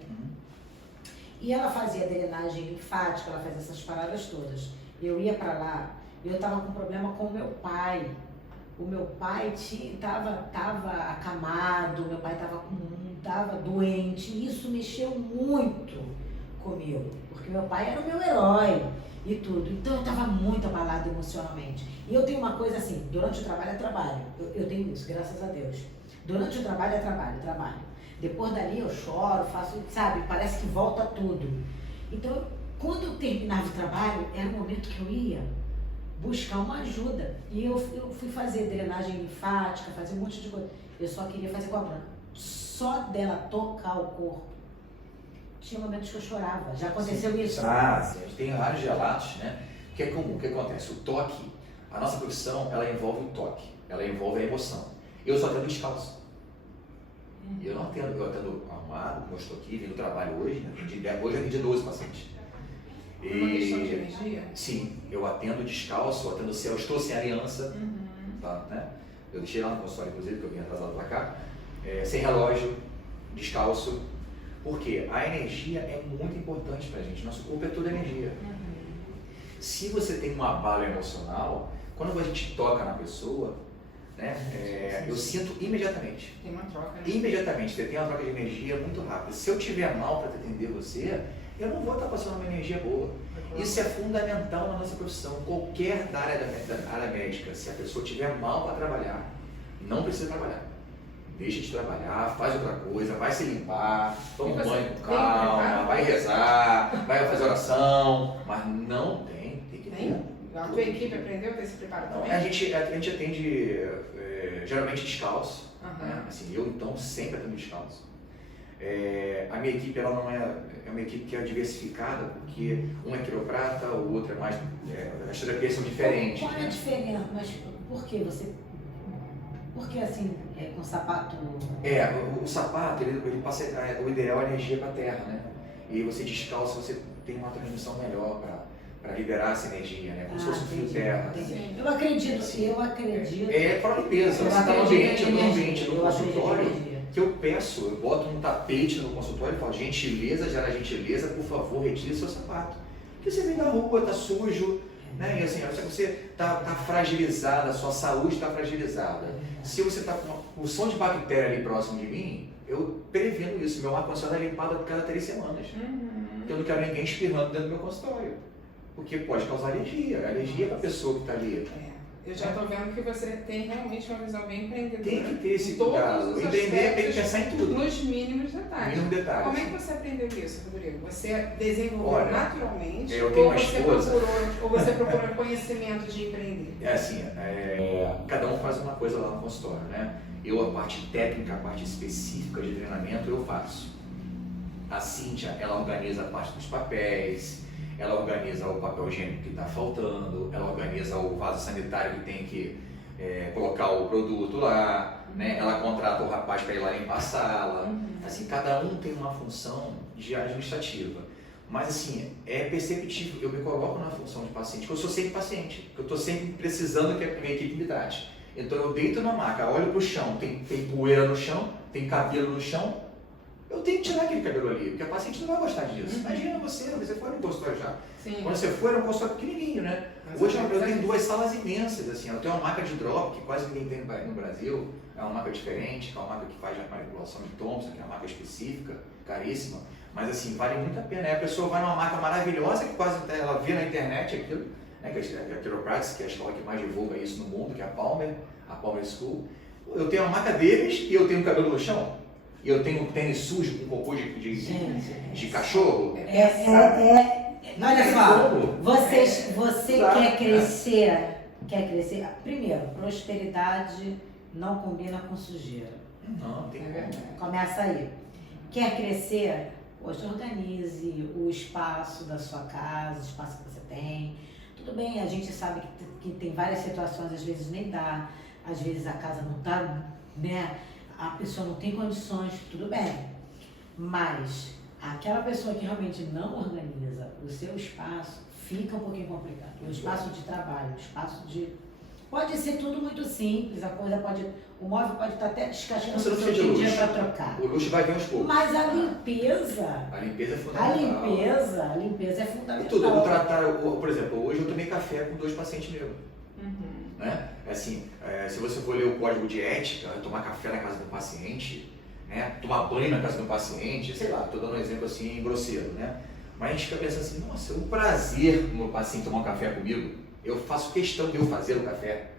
E ela fazia drenagem linfática, ela fazia essas paradas todas. Eu ia para lá, eu estava com problema com o meu pai. O meu pai estava acamado, meu pai estava doente, e isso mexeu muito comigo, porque meu pai era o meu herói e tudo. Então eu estava muito abalada emocionalmente. E eu tenho uma coisa assim, durante o trabalho é trabalho. Eu tenho isso, graças a Deus. Durante o trabalho é trabalho. Depois dali eu choro, faço, sabe, parece que volta tudo. Então, quando eu terminava o trabalho, era o momento que eu ia buscar uma ajuda. E eu fui fazer drenagem linfática, fazer um monte de coisa. Eu só queria fazer com a Bruna. Só dela tocar o corpo. Tinha momentos que eu chorava. Já aconteceu isso? Tem vários relatos, né? Que é comum. O que acontece? O toque, a nossa profissão, ela envolve o toque. Ela envolve a emoção. Eu só atendo descalço. Eu não atendo, eu atendo arrumado, como eu estou aqui, vim do trabalho hoje, né? Hoje eu atendi 12 pacientes. Uma questão de energia? Sim, eu atendo descalço, eu estou sem aliança, tá, né? Eu deixei lá no consultório, inclusive, porque eu vim atrasado para cá. sem relógio, descalço. Porque a energia é muito importante pra gente, nosso corpo é toda energia. Se você tem um abalo emocional, quando a gente toca na pessoa, né, eu sinto imediatamente. Tem uma troca, né? Imediatamente, você tem uma troca de energia muito rápida. Se eu tiver mal para atender você, eu não vou estar passando uma energia boa. Isso é fundamental na nossa profissão. Qualquer da área médica, se a pessoa tiver mal para trabalhar, não precisa trabalhar. Deixa de trabalhar, faz outra coisa, vai se limpar, toma um banho com calma, vai rezar, vai fazer oração, mas não tem que ter. A tua equipe aprendeu a ter esse preparo também? A gente atende geralmente descalço, né? Assim, eu então sempre atendo descalço. A minha equipe ela não é uma equipe que é diversificada, porque um é quiroprata, o outro é mais. As terapias são diferentes. Qual é a diferença? Mas por que você. Por que assim, com sapato? O sapato, ele passa. O ideal é a energia para a terra, né? E você descalço, você tem uma transmissão melhor para liberar essa energia, né? Como se fosse um fio terra. Eu acredito. Para limpeza. Você está no ambiente, no consultório, que eu peço, eu boto um tapete no consultório e falo, gentileza, gera gentileza, por favor, retire seu sapato. Porque você vem da rua, está sujo, né? E assim, você está fragilizada, a sua saúde está fragilizada. Se você está com uma porção de bactéria ali próximo de mim, eu prevendo isso. Meu ar-condicionado é limpado a cada 3 semanas. Porque eu não quero ninguém espirrando dentro do meu consultório. Porque pode causar alergia. Alergia para a pessoa que está ali. Eu já estou vendo que você tem realmente uma visão bem empreendedora. Tem que ter esse cuidado. Empreender tem que pensar em tudo. Nos mínimos detalhes. Como é que você aprendeu isso, Rodrigo? Você desenvolveu naturalmente? Eu tenho uma esposa. Ou você procurou conhecimento de empreender? Cada um faz uma coisa lá no consultório, né? Eu, a parte técnica, a parte específica de treinamento, eu faço. A Cíntia, ela organiza a parte dos papéis, ela organiza o papel higiênico que está faltando, ela organiza o vaso sanitário que tem que colocar o produto lá, né? Ela contrata o rapaz para ir lá limpar a sala. Assim, cada um tem uma função de administrativa. Mas assim, é perceptível, eu me coloco na função de paciente, porque eu sou sempre paciente, porque eu estou sempre precisando que a minha equipe me trate. Então eu deito na maca, olho para o chão, tem poeira no chão, tem cabelo no chão, eu tenho que tirar aquele cabelo ali, porque a paciente não vai gostar disso. Imagina você foi no consultório já. Sim. Quando você for, era um consultório pequenininho, né? Hoje eu tenho 2 salas imensas, assim, eu tenho uma maca de drop, que quase ninguém tem no Brasil, é uma maca diferente, que é uma maca que faz a manipulação de Thompson, que é uma maca específica, caríssima, mas assim, vale muito a pena. Aí a pessoa vai numa maca maravilhosa, que quase ela vê na internet aquilo, né, que é a Chiropractic, que é a escola que mais divulga isso no mundo, que é a Palmer School. Eu tenho a maca deles e eu tenho cabelo no chão. E eu tenho um tênis sujo com cocô de cachorro. Olha só, você quer crescer? Primeiro, prosperidade não combina com sujeira. Não, tem verdade. Começa aí. Quer crescer? Poxa, organize o espaço da sua casa, o espaço que você tem. Tudo bem, a gente sabe que tem várias situações, às vezes nem dá, às vezes a casa não está, né? A pessoa não tem condições, tudo bem. Mas aquela pessoa que realmente não organiza o seu espaço, fica um pouquinho complicado. O espaço de trabalho, o espaço de... Pode ser tudo muito simples, a coisa pode... O móvel pode estar até descascando se não seu de dia para trocar. O luxo vai vir aos poucos. Mas a limpeza... A limpeza é fundamental. A limpeza é fundamental. Tudo, eu tratar, por exemplo, hoje eu tomei café com 2 pacientes meus. Né? Assim, se você for ler o código de ética, tomar café na casa do paciente, né? Tomar banho na casa do paciente, sei lá, estou dando um exemplo assim grosseiro, né? Mas a gente fica pensando assim, nossa, é um prazer no meu paciente tomar um café comigo, eu faço questão de eu fazer o café.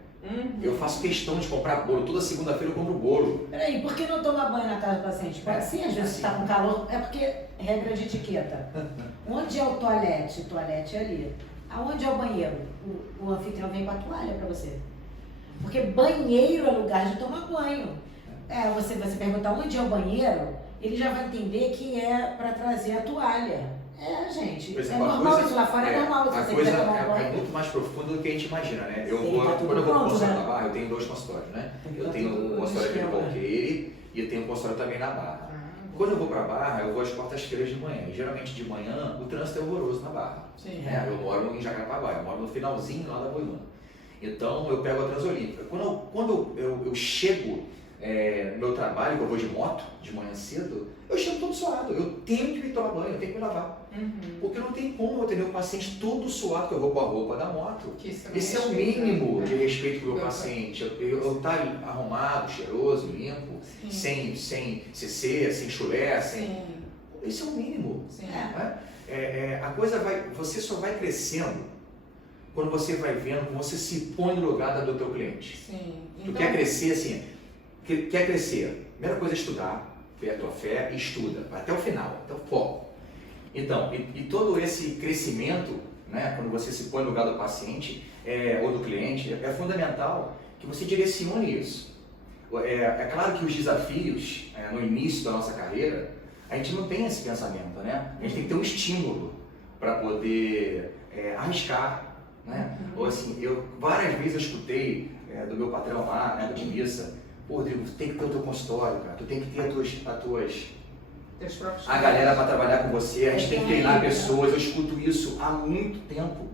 Eu faço questão de comprar bolo, toda segunda-feira eu compro bolo. Peraí, por que não tomar banho na casa do paciente? Pode sim, às vezes está com calor, é porque regra de etiqueta. Onde é o toalete? O toalete é ali. Aonde é o banheiro? O anfitrião vem com a toalha para você. Porque banheiro é lugar de tomar banho. Você perguntar onde é o banheiro, ele já vai entender que é para trazer a toalha. Gente, é normal isso lá fora, é normal você quiser tomar banho. É muito mais profundo do que a gente imagina, né? Quando eu vou pro consultório na Barra, eu tenho 2 consultórios, né? Eu tenho um consultório aqui no Valqueire e eu tenho um consultório também na Barra. Quando eu vou para a Barra, eu vou às quartas-feiras de manhã. E geralmente de manhã o trânsito é horroroso na Barra. Eu moro em Jacarepaguá, eu moro no finalzinho lá da Boiúna. Então eu pego a Transolímpica. Quando eu chego meu trabalho, que eu vou de moto, de manhã cedo, eu chego todo suado. Eu tenho que me tomar banho, eu tenho que me lavar. Porque não tem como eu ter meu paciente todo suado, que eu vou com a roupa da moto. Esse é o mínimo de respeito pro meu paciente. Eu estar arrumado, cheiroso, limpo, sem CC, sem chulé, Esse é o mínimo. Né? A coisa você só vai crescendo quando você vai vendo, quando você se põe no lugar do teu cliente. Tu quer crescer assim, quer crescer, primeira coisa é estudar, ter a tua fé e estuda, até o final, até o foco. Então, e todo esse crescimento, né, quando você se põe no lugar do paciente ou do cliente, é fundamental que você direcione isso. É claro que os desafios, no início da nossa carreira, a gente não tem esse pensamento, né? A gente tem que ter um estímulo para poder arriscar, né? Ou assim, várias vezes eu escutei do meu patrão lá, né, do Missa, pô, Rodrigo, tu tem que ter o teu consultório, cara, tu tem que ter a galera para trabalhar com você, a gente tem que treinar pessoas. Eu escuto isso há muito tempo.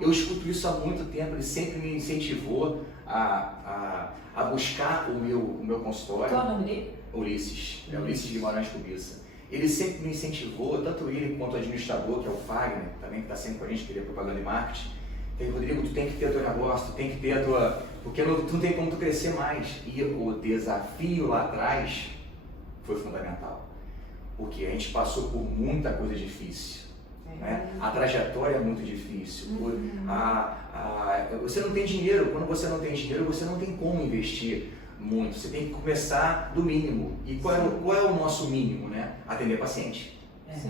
Ele sempre me incentivou a buscar o meu consultório. Qual é o nome dele? Ulisses Guimarães Cubiça. Ele sempre me incentivou, tanto ele quanto o administrador, que é o Fagner, também que está sempre com a gente, que ele é propaganda e marketing. Ele, Rodrigo, tu tem que ter o teu negócio, tu tem que ter a tua... Porque tu não tem como tu crescer mais. E o desafio lá atrás foi fundamental. Porque a gente passou por muita coisa difícil. Né? A trajetória é muito difícil. Você não tem dinheiro. Quando você não tem dinheiro, você não tem como investir muito. Você tem que começar do mínimo. E qual é o nosso mínimo? Né? Atender paciente.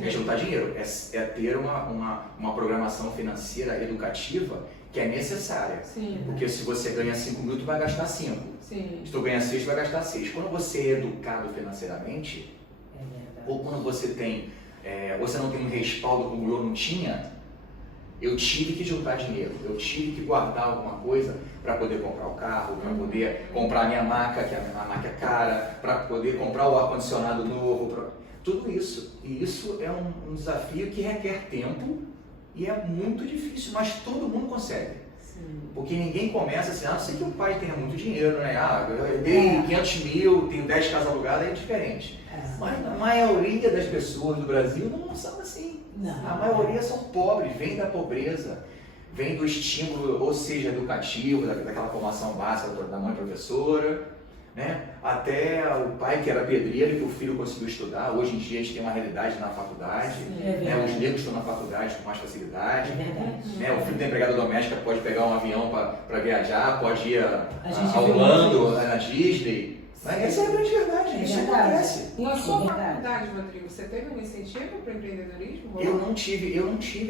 É juntar dinheiro. É ter uma programação financeira educativa que é necessária. Porque se você ganha 5 mil, tu vai gastar 5. Se tu ganha 6, tu vai gastar 6. Quando você é educado financeiramente, ou quando você não tem um respaldo como eu não tinha, eu tive que juntar dinheiro, eu tive que guardar alguma coisa para poder comprar o carro, para poder comprar a minha maca, que a maca é cara, para poder comprar o ar-condicionado novo, tudo isso. E isso é um desafio que requer tempo e é muito difícil, mas todo mundo consegue. Porque ninguém começa assim, a não ser que o pai tenha muito dinheiro, né? Eu dei 500 mil, tenho 10 casas alugadas, é diferente. Mas a maioria das pessoas do Brasil não são assim. A maioria são pobres, vem da pobreza, vem do estímulo, ou seja, educativo, daquela formação básica da mãe professora, né? Até o pai que era pedreiro, que o filho conseguiu estudar. Hoje em dia a gente tem uma realidade na faculdade, né? Os negros estão na faculdade com mais facilidade. Né? O filho da empregada doméstica pode pegar um avião para viajar, pode ir a Orlando, na Disney. Mas essa é a grande verdade, isso acontece. Na sua faculdade, Rodrigo, você teve um incentivo para o empreendedorismo? Eu não tive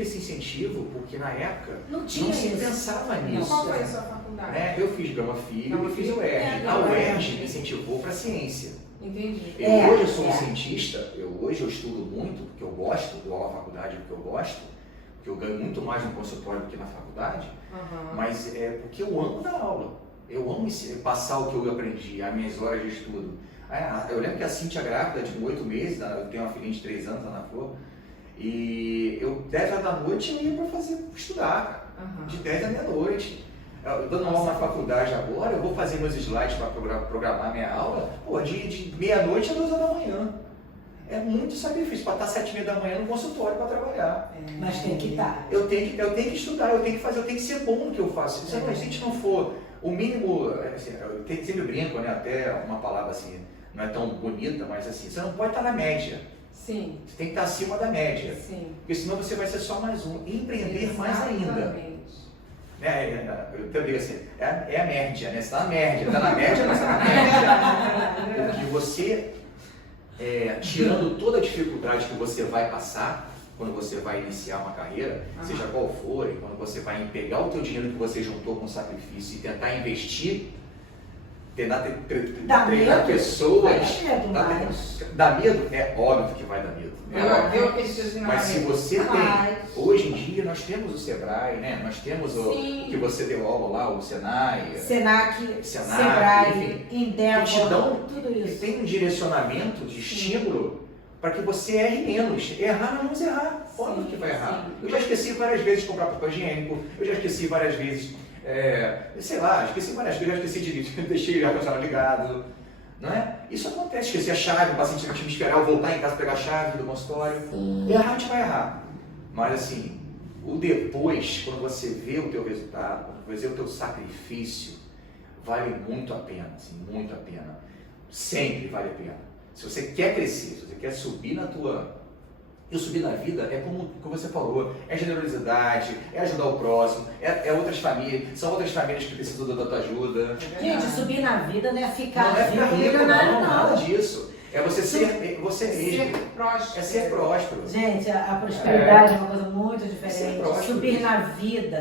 esse incentivo, porque na época não se pensava nisso. Qual foi a sua faculdade? Eu fiz Gama Filho e fiz o UERJ. A UERJ me incentivou para a ciência. Entendi. Hoje eu sou um cientista, hoje eu estudo muito, porque eu gosto, eu vou à faculdade porque eu gosto, porque eu ganho muito mais no consultório do que na faculdade, mas é porque eu amo dar aula. Eu amo passar o que eu aprendi, as minhas horas de estudo. Eu lembro que a Cíntia grávida, de 8 meses, eu tenho uma filhinha de 3 anos, Ana Flor, e 10 horas da noite eu ia para estudar, cara, de 10 à meia-noite. Dando aula na faculdade agora, eu vou fazer meus slides para programar minha aula, de meia-noite a 2 horas da manhã. É muito sacrifício para estar 7h30 da manhã no consultório para trabalhar. Mas tem que estar. Eu tenho que estudar, eu tenho que ser bom no que eu faço. Se a gente não for o mínimo, assim, eu sempre brinco, né? Até uma palavra assim, não é tão bonita, mas assim, você não pode estar na média. Sim. Você tem que estar acima da média. Sim. Porque senão você vai ser só mais um. E empreender mais ainda. Eu até digo assim, é a média, né? Você está na média, está na média, mas está na média. Porque você, tirando toda a dificuldade que você vai passar, quando você vai iniciar uma carreira, seja qual for, e quando você vai pegar o teu dinheiro que você juntou com sacrifício e tentar investir, treinar pessoas, dá medo? É óbvio que vai dar medo. Mas se você tem, hoje em dia nós temos o Sebrae, né? Nós temos o que você deu aula lá, o Senai, Senac, Sebrae, Endeavor, que te dão, tudo isso. Tem um direcionamento de estímulo para que você erre menos. Errar, não vamos errar. Óbvio que vai errar. Eu já esqueci várias vezes de comprar papel higiênico, eu já esqueci várias vezes, já esqueci de deixei o ar-condicionado ligado, Não é? Isso acontece, esquecer a chave, o paciente vai te esperar, eu voltar em casa pegar a chave do consultório. Errar, a gente vai errar. Mas assim, o depois, quando você vê o teu resultado, quando você vê o teu sacrifício, vale muito a pena, assim, muito a pena. Sempre vale a pena. Se você quer crescer, se você quer subir na tua... E subir na vida é como você falou, é generosidade, é ajudar o próximo, é outras famílias, são outras famílias que precisam da tua ajuda. Gente, subir na vida não é ficar Não é ficar rico, milionário, não, não. nada disso. É você ser você mesmo. Ser próspero. É ser próspero. Gente, a prosperidade é uma coisa muito Ser diferente. próspero. Subir na vida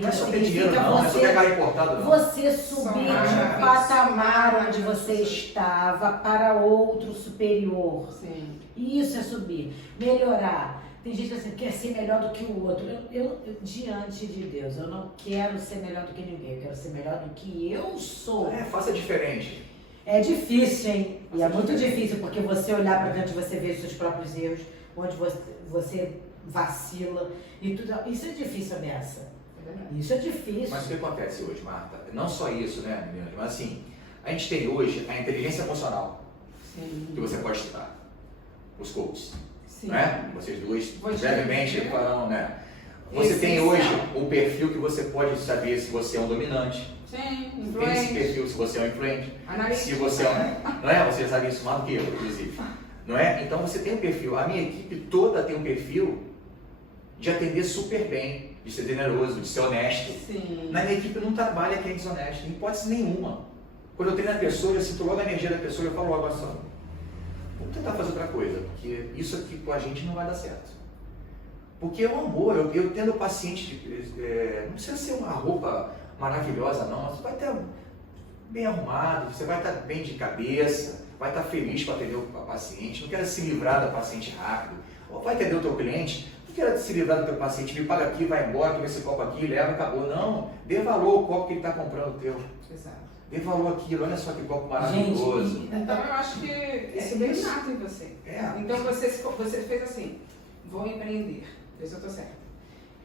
Não é só ter dinheiro, não, não é só ter carro importado, não. você subir de Somar, um patamar somar, onde você estava para outro superior. Sim. Isso é subir. Melhorar. Tem gente que assim, quer ser melhor do que o outro. Eu, diante de Deus, eu não quero ser melhor do que ninguém. Eu quero ser melhor do que eu sou. Faça diferente. É difícil, hein? E é muito difícil, porque você olhar para dentro, você vê os seus próprios erros, onde você vacila e tudo. Isso é difícil, Bessa. É verdade. Isso é difícil. Mas o que acontece hoje, Marta? Não só isso, né, meninas? Mas assim, a gente tem hoje a inteligência emocional Sim. que você pode estudar. Os coaches, Sim. né? Vocês dois Vou te brevemente dizer. farão, né? Você tem Essencial. hoje o perfil que você pode saber se você é um dominante. Sim, Tem esse influente. perfil se você é um influente. Analítico. Se você é um... Não é? Você sabe isso mais do que eu, inclusive. Não é? Então você tem um perfil. A minha equipe toda tem um perfil de atender super bem, de ser generoso, de ser honesto. Sim. Na minha equipe não trabalha quem é desonesto, em hipótese nenhuma. Quando eu treino a pessoa, eu sinto logo a energia da pessoa e eu falo logo assim, vamos tentar fazer outra coisa, porque isso aqui com a gente não vai dar certo. Porque é um amor, eu tendo paciente, não precisa ser uma roupa maravilhosa não, você vai estar bem arrumado, você vai estar bem de cabeça, vai estar feliz para atender a paciente, não quero se livrar da paciente rápido, ou vai atender o teu cliente, não quero se livrar do teu paciente, me paga aqui, vai embora, toma esse copo aqui, leva, acabou. Não, dê valor ao copo que ele está comprando o teu. Exato. Dê valor àquilo, olha só que copo maravilhoso. Gente, Então eu acho que isso é bem inato em você. É. Então você fez assim, vou empreender, isso eu estou certo.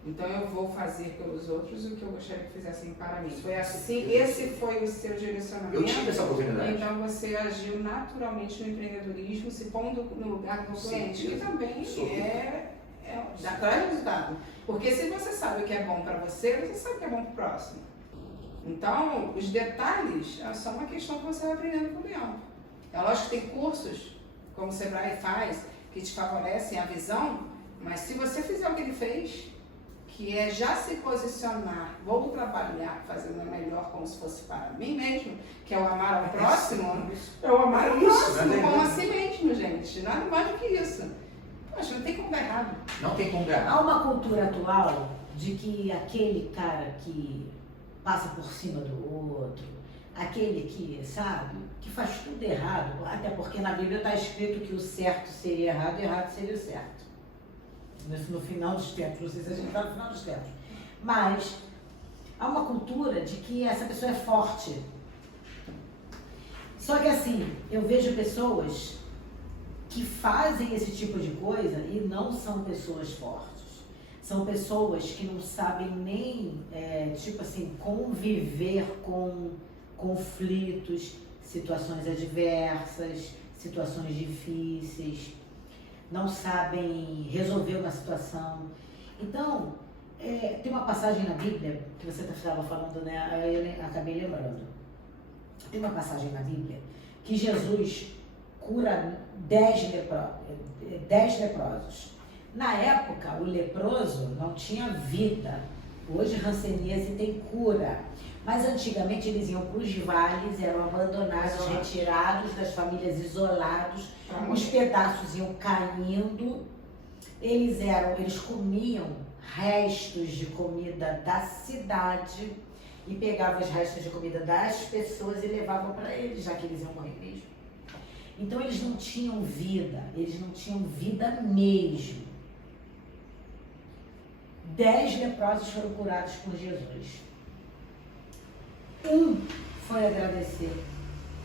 Então eu vou fazer pelos outros o que eu gostaria que fizessem para mim. Foi assim, esse foi o seu direcionamento. Eu tive essa oportunidade. Então você agiu naturalmente no empreendedorismo, se pondo no lugar do cliente, que também dá claro resultado. Porque se você sabe o que é bom para você, você sabe o que é bom para o próximo. Então, os detalhes são uma questão que você vai aprendendo com o tempo. É lógico que tem cursos, como o Sebrae faz, que te favorecem a visão, mas se você fizer o que ele fez, que é já se posicionar, vou trabalhar fazendo o melhor como se fosse para mim mesmo, que é o amar ao próximo, é o amar ao próximo, como a si mesmo, gente. Nada mais do que isso. Poxa, não tem como dar errado. Não tem como ganhar. há uma cultura atual de que aquele cara que passa por cima do outro, aquele que, sabe, que faz tudo errado, até porque na Bíblia está escrito que o certo seria errado e errado seria o certo. No final dos tempos, não sei se a gente está no final dos tempos. Mas há uma cultura de que essa pessoa é forte. Só que assim, eu vejo pessoas que fazem esse tipo de coisa e não são pessoas fortes. São pessoas que não sabem nem, conviver com conflitos, situações adversas, situações difíceis, não sabem resolver uma situação. Então, tem uma passagem na Bíblia, que você estava falando, né? Eu acabei lembrando. Tem uma passagem na Bíblia que Jesus cura 10 leprosos. Na época, o leproso não tinha vida. Hoje, hanseníase tem cura. Mas antigamente eles iam para os vales, eram abandonados, retirados das famílias, isolados. Os pedaços iam caindo. Eles comiam restos de comida da cidade e pegavam os restos de comida das pessoas e levavam para eles, já que eles iam morrer mesmo. Então eles não tinham vida mesmo. 10 leprosos foram curados por Jesus. Um foi agradecer.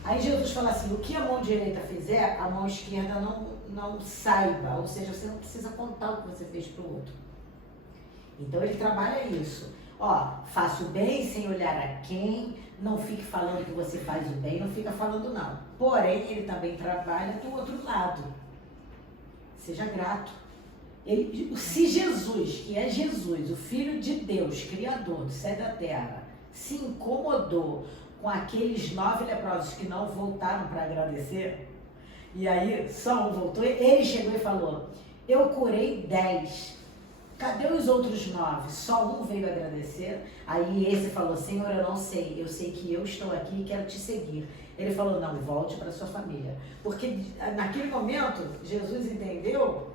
Aí Jesus fala assim, o que a mão direita fizer, a mão esquerda não saiba. Ou seja, você não precisa contar o que você fez para o outro. Então ele trabalha isso. Ó, faça o bem sem olhar a quem, não fique falando que você faz o bem, não fica falando não. Porém, ele também trabalha do outro lado. Seja grato. Se Jesus, que é Jesus, o Filho de Deus, Criador do céu e da terra, se incomodou com aqueles 9 leprosos que não voltaram para agradecer, e aí só um voltou, ele chegou e falou, eu curei 10, cadê os outros 9? Só um veio agradecer. Aí esse falou, Senhor, eu não sei, eu sei que eu estou aqui e quero te seguir. Ele falou, não, volte para sua família. Porque naquele momento, Jesus entendeu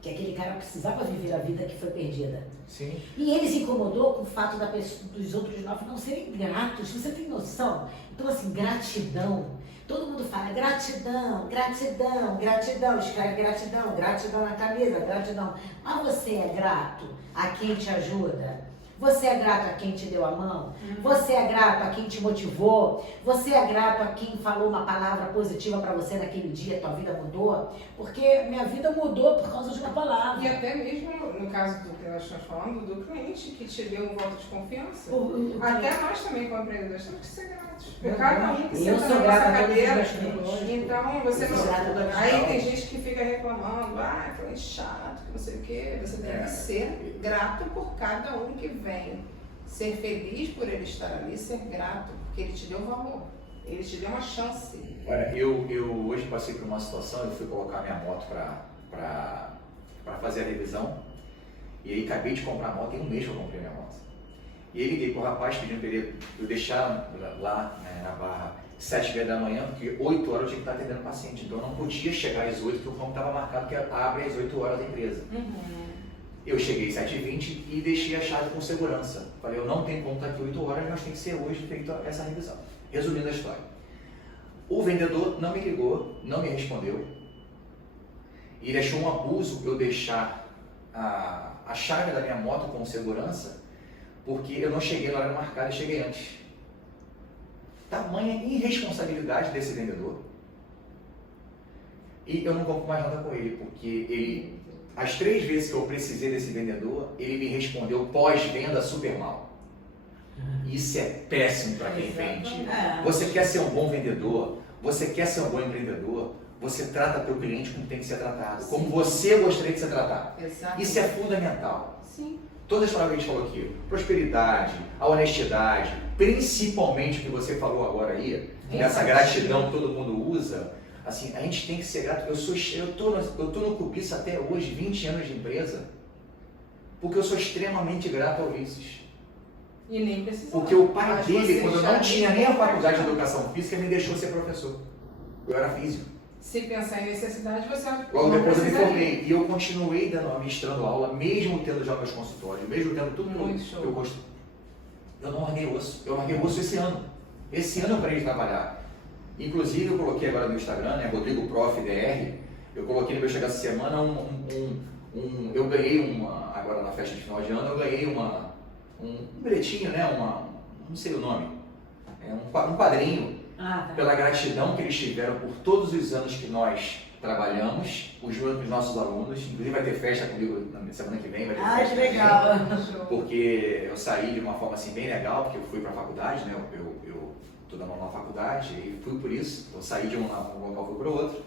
que aquele cara precisava viver a vida que foi perdida. Sim. E ele se incomodou com o fato dos outros 9 não serem gratos. Você tem noção? Então, assim, gratidão. Todo mundo fala gratidão, gratidão, gratidão. Escreve gratidão, gratidão na camisa, gratidão. Mas você é grato a quem te ajuda? Você é grato a quem te deu a mão? Você é grato a quem te motivou? Você é grato a quem falou uma palavra positiva para você naquele dia, tua vida mudou? Porque minha vida mudou por causa de uma palavra. E até mesmo no caso do que nós estamos falando, do cliente que te deu um voto de confiança, até nós também como empreendedores temos que ser gratos. Por cada um que senta na nossa cadeira. Então você não... Aí tem gente que fica reclamando, cliente chato, que não sei o quê. Você deve ser grato por cada um que vem. Ser feliz por ele estar ali, ser grato, porque ele te deu valor, ele te deu uma chance. Olha, eu hoje passei por uma situação, eu fui colocar minha moto para fazer a revisão, e aí acabei de comprar a moto, tem um mês que eu comprei minha moto. E aí liguei pro rapaz pedindo para ele eu deixar lá na Barra 7h30 da manhã, porque 8 horas eu tinha que estar atendendo o paciente, então eu não podia chegar às 8, porque o campo estava marcado que abre às 8 horas da empresa. Eu cheguei às 7h20 e deixei a chave com segurança. Falei, eu não tenho como estar aqui 8 horas, mas tem que ser hoje feita essa revisão. Resumindo a história. O vendedor não me ligou, não me respondeu. E ele achou um abuso eu deixar a chave da minha moto com segurança, porque eu não cheguei na hora marcada e cheguei antes. Tamanha irresponsabilidade desse vendedor. E eu não compro mais nada com ele, porque ele... As 3 vezes que eu precisei desse vendedor, ele me respondeu pós-venda super mal. Isso é péssimo para quem vende. Você quer ser um bom vendedor, você quer ser um bom empreendedor, você trata teu cliente como tem que ser tratado, como você gostaria de ser tratado. Exatamente. Isso é fundamental. Sim. Todas as palavras que a gente falou aqui, prosperidade, a honestidade, principalmente o que você falou agora aí, essa gratidão que todo mundo usa. Assim, a gente tem que ser grato. Eu tô no Cubiça até hoje, 20 anos de empresa, porque eu sou extremamente grato ao Ulisses. E nem precisou. Porque o pai dele, quando eu não tinha nem a faculdade de educação física, me deixou ser professor. Eu era físico. Se pensar em necessidade, você... Logo depois eu me formei e eu continuei ministrando aula, mesmo tendo já meus consultórios, mesmo tendo tudo que eu gosto. Eu não larguei osso. Eu larguei osso esse ano. Esse ano eu parei de trabalhar. Inclusive, eu coloquei agora no Instagram, né, Rodrigo Prof. DR, eu coloquei no meu chegar essa semana eu ganhei agora na festa de final de ano, eu ganhei um bilhetinho, né, não sei o nome, um quadrinho, pela gratidão que eles tiveram por todos os anos que nós trabalhamos, os nossos alunos, inclusive vai ter festa comigo na semana que vem, vai ter festa. Que legal! Porque eu saí de uma forma assim bem legal, porque eu fui para a faculdade, né, eu estou dando aula na faculdade e fui por isso, eu saí de um local fui para o outro.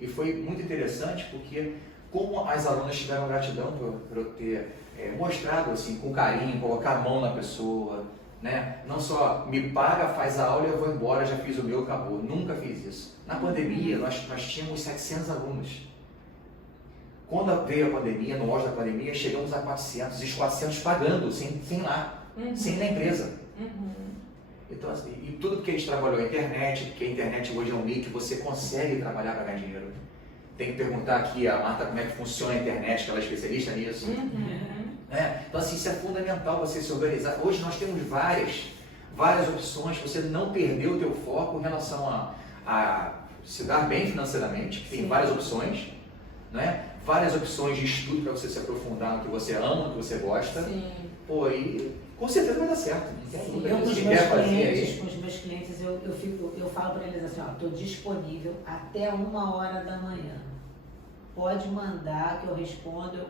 E foi muito interessante porque como as alunas tiveram gratidão por eu ter mostrado assim, com carinho, colocar a mão na pessoa, né? Não só me paga, faz a aula e eu vou embora, já fiz o meu, acabou. Nunca fiz isso. Na pandemia, nós tínhamos 700 alunos. Quando veio a pandemia, no auge da pandemia, chegamos a 400, e os 400 pagando, sem lá, sem ir na empresa. Então, assim, e tudo que a gente trabalhou na internet, porque a internet hoje é um meio que você consegue trabalhar para ganhar dinheiro. Tem que perguntar aqui a Marta como é que funciona a internet, que ela é especialista nisso. Então, assim, isso é fundamental, você se organizar. Hoje nós temos várias opções, você não perder o teu foco em relação a se dar bem financeiramente, tem várias opções, né? Várias opções de estudo para você se aprofundar no que você ama, no que você gosta. Pô, e com certeza vai dar certo. Não tem dúvida. Eu com os meus clientes, eu falo para eles assim, ó, estou disponível até 1h da manhã. Pode mandar que eu respondo,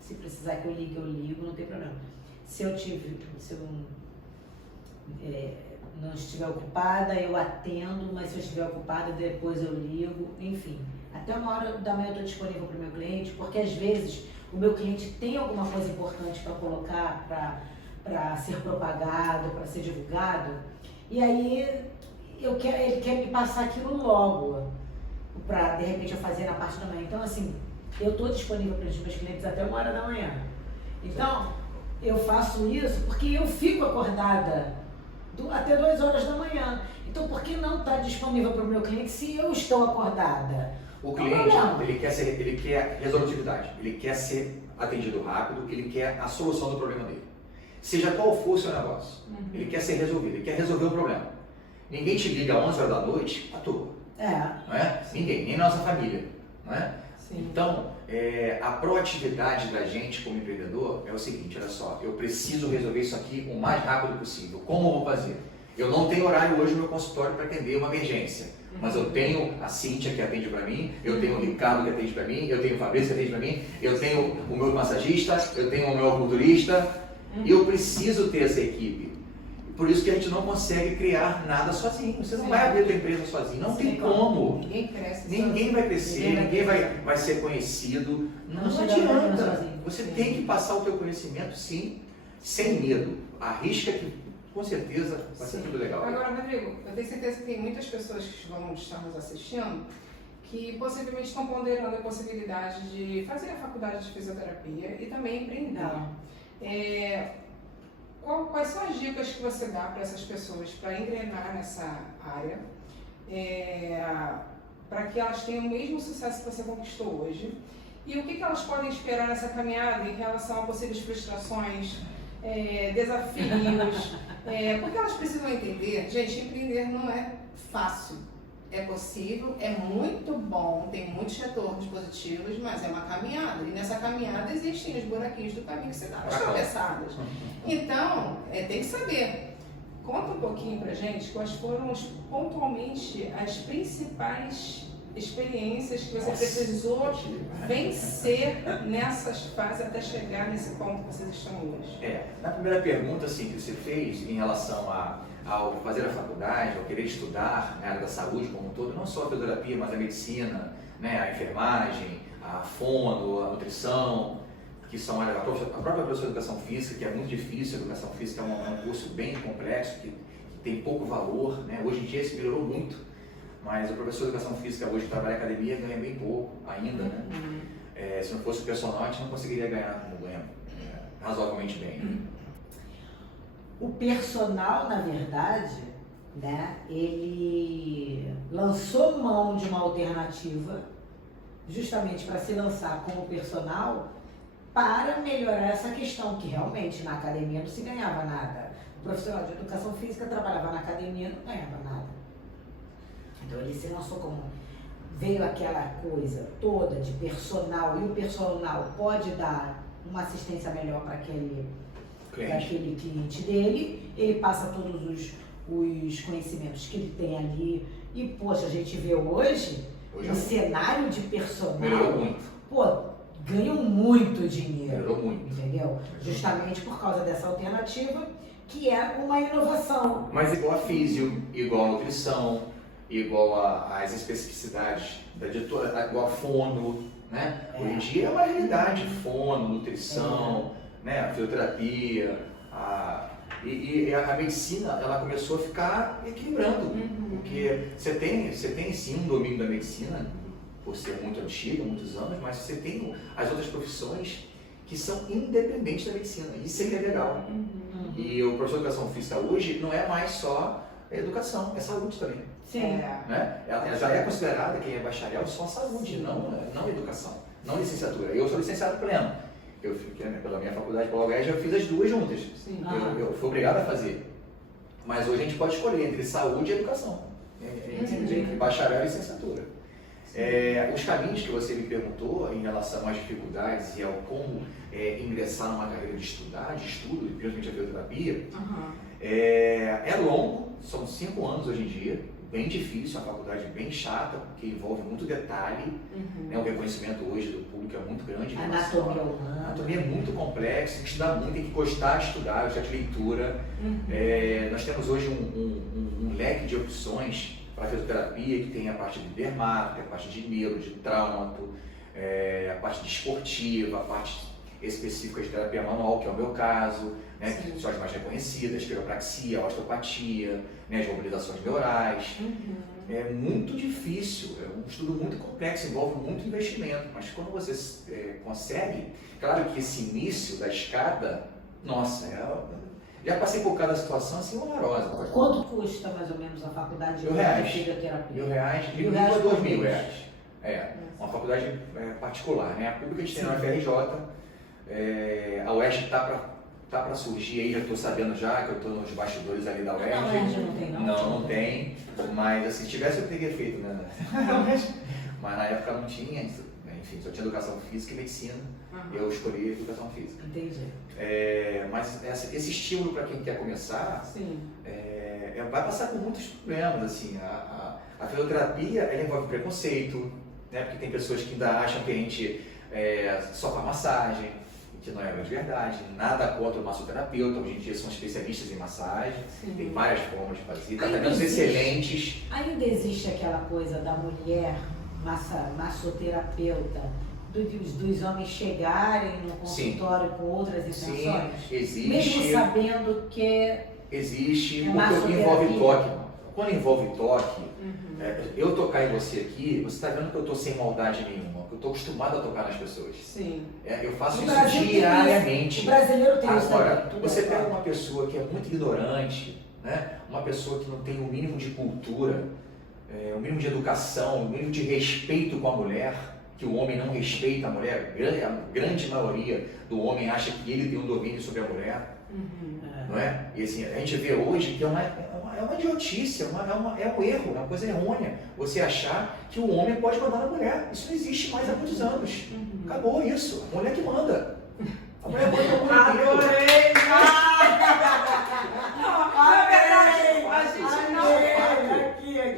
se precisar que eu ligue, não tem problema. Se eu não estiver ocupada, eu atendo, mas se eu estiver ocupada, depois eu ligo, enfim. Até 1h da manhã eu estou disponível para o meu cliente, porque às vezes o meu cliente tem alguma coisa importante para colocar, para ser propagado, para ser divulgado, e aí ele quer me passar aquilo logo, para de repente eu fazer na parte da manhã. Então, assim, eu estou disponível para os meus clientes até 1h da manhã. Então, eu faço isso porque eu fico acordada até 2h da manhã. Então, por que não estar disponível para o meu cliente se eu estou acordada? O cliente, ele quer resolutividade, ele quer ser atendido rápido, ele quer a solução do problema dele. Seja qual for o seu negócio, ele quer ser resolvido, ele quer resolver o problema. Ninguém te liga às 11h da noite à toa, não é? Ninguém, nem nossa família, não é? Sim. Então, a proatividade da gente como empreendedor é o seguinte, olha só, eu preciso resolver isso aqui o mais rápido possível. Como eu vou fazer? Eu não tenho horário hoje no meu consultório para atender uma emergência, mas eu tenho a Cíntia que atende para mim, eu tenho o Ricardo que atende para mim, eu tenho o Fabrício que atende para mim, eu tenho o meu massagista, eu tenho o meu culturista, e eu preciso ter essa equipe. Por isso que a gente não consegue criar nada sozinho. Você não vai abrir a tua empresa sozinho, não tem como. Ninguém cresce. Ninguém vai crescer, ninguém vai ser conhecido. Não adianta. Você tem que passar o teu conhecimento, sim, sem medo. Arrisca que, com certeza, vai ser tudo legal. Agora, Rodrigo, eu tenho certeza que tem muitas pessoas que vão estar nos assistindo que possivelmente estão ponderando a possibilidade de fazer a faculdade de fisioterapia e também empreender. Quais são as dicas que você dá para essas pessoas para engrenar nessa área, para que elas tenham o mesmo sucesso que você conquistou hoje? E o que elas podem esperar nessa caminhada em relação a possíveis frustrações, desafios? Porque elas precisam entender, gente, empreender não é fácil. É possível, é muito bom, tem muitos retornos positivos, mas é uma caminhada. E nessa caminhada existem os buraquinhos do caminho que você dá, as tropeçadas. Então, tem que saber. Conta um pouquinho pra gente quais foram pontualmente as principais experiências que você precisou vencer nessas fases até chegar nesse ponto que vocês estão hoje. Na primeira pergunta assim, que você fez em relação ao fazer a faculdade, ao querer estudar na área da saúde como um todo, não só a fisioterapia, mas a medicina, né, a enfermagem, a fono, a nutrição, que são áreas, a própria professora de educação física, que é muito difícil. A educação física é um curso bem complexo, que tem pouco valor, né? Hoje em dia isso melhorou muito, mas o professor de educação física hoje que trabalha em academia ganha bem pouco ainda, né? Se não fosse o personal, a gente não conseguiria ganhar como ganha, razoavelmente bem. O personal, na verdade, né, ele lançou mão de uma alternativa justamente para se lançar como personal para melhorar essa questão, que realmente na academia não se ganhava nada. O profissional de educação física trabalhava na academia e não ganhava nada. Então ele se lançou como... Veio aquela coisa toda de personal, e o personal pode dar uma assistência melhor para aquele cliente dele, ele passa todos os conhecimentos que ele tem ali, e poxa, a gente vê hoje o cenário de personal, melhorou muito. Ganham muito dinheiro, melhorou muito, entendeu? Justamente por causa dessa alternativa, que é uma inovação. Mas igual a físio, igual a nutrição, igual às especificidades da editora, igual a fono, né? Hoje em dia é uma realidade, fono, nutrição, né? A fisioterapia, e a medicina, ela começou a ficar equilibrando, porque você tem sim um domínio da medicina, por ser muito antiga, muitos anos, mas você tem as outras profissões que são independentes da medicina, isso é que é legal. E o professor de educação física hoje não é mais só educação, é saúde também. Sim. Né? Ela já é considerada, quem é bacharel, só saúde, não educação, não licenciatura. Eu sou licenciado pleno. Pela minha faculdade, pela UERJ, eu fiz as duas juntas. Eu fui obrigado a fazer. Mas hoje a gente pode escolher entre saúde e educação, entre bacharel e licenciatura. Os caminhos que você me perguntou em relação às dificuldades e ao como ingressar numa carreira de estudo, principalmente a fisioterapia, é longo, são 5 anos hoje em dia, bem difícil, uma faculdade bem chata, porque envolve muito detalhe, né? O reconhecimento hoje do público é muito grande. A anatomia humana. A anatomia é muito complexa, tem que estudar muito, tem que gostar de estudar, gostar de leitura. Nós temos hoje um leque de opções para a fisioterapia, que tem a parte de dermato, a parte de neuro, de traumato, a parte desportiva, a parte específica de terapia manual, que é o meu caso, né, que são as mais reconhecidas, quiropraxia, osteopatia, né, as mobilizações neurais. É muito difícil, é um estudo muito complexo, envolve muito investimento, mas quando você consegue, claro que esse início da escada, nossa, já passei por cada situação assim horrorosa. Quanto custa mais ou menos a faculdade de fisioterapia? R$1.000, de 1.000 a R$2.000. Uma faculdade particular, né? A pública a gente tem na UFRJ. A UERJ está para surgir aí, já estou sabendo já, que eu estou nos bastidores ali da UERJ. A UERJ não tem não? Não tem, mas assim, se tivesse eu teria feito, né? Mas na época não tinha, enfim, só tinha educação física e medicina, eu escolhi educação física. Entendi. Mas esse estímulo para quem quer começar, vai passar por muitos problemas, assim, a fisioterapia, ela envolve preconceito, né? Porque tem pessoas que ainda acham que a gente só faz massagem, que não é de verdade, nada contra o massoterapeuta, hoje em dia são especialistas em massagem, tem várias formas de fazer, tratamentos excelentes. Ainda existe aquela coisa da mulher massoterapeuta, dos homens chegarem no consultório com outras intenções? Sim, existe. Mesmo sabendo que existe, porque envolve toque. Quando envolve toque, eu tocar em você aqui, você está vendo que eu estou sem maldade nenhuma, que eu estou acostumado a tocar nas pessoas. Sim. Eu faço isso diariamente. O brasileiro tem isso. Agora, você pega uma pessoa que é muito ignorante, né? Uma pessoa que não tem o mínimo de cultura, o mínimo de educação, o mínimo de respeito com a mulher, que o homem não respeita a mulher, a grande maioria do homem acha que ele tem um domínio sobre a mulher. Não é? E assim, a gente vê hoje que é uma idiotice, é um erro, é uma coisa errônea você achar que o homem pode mandar na mulher. Isso não existe mais há muitos anos. Acabou isso. A mulher que manda. A mulher manda no mundo inteiro. Adorei! Na verdade, a gente não faz.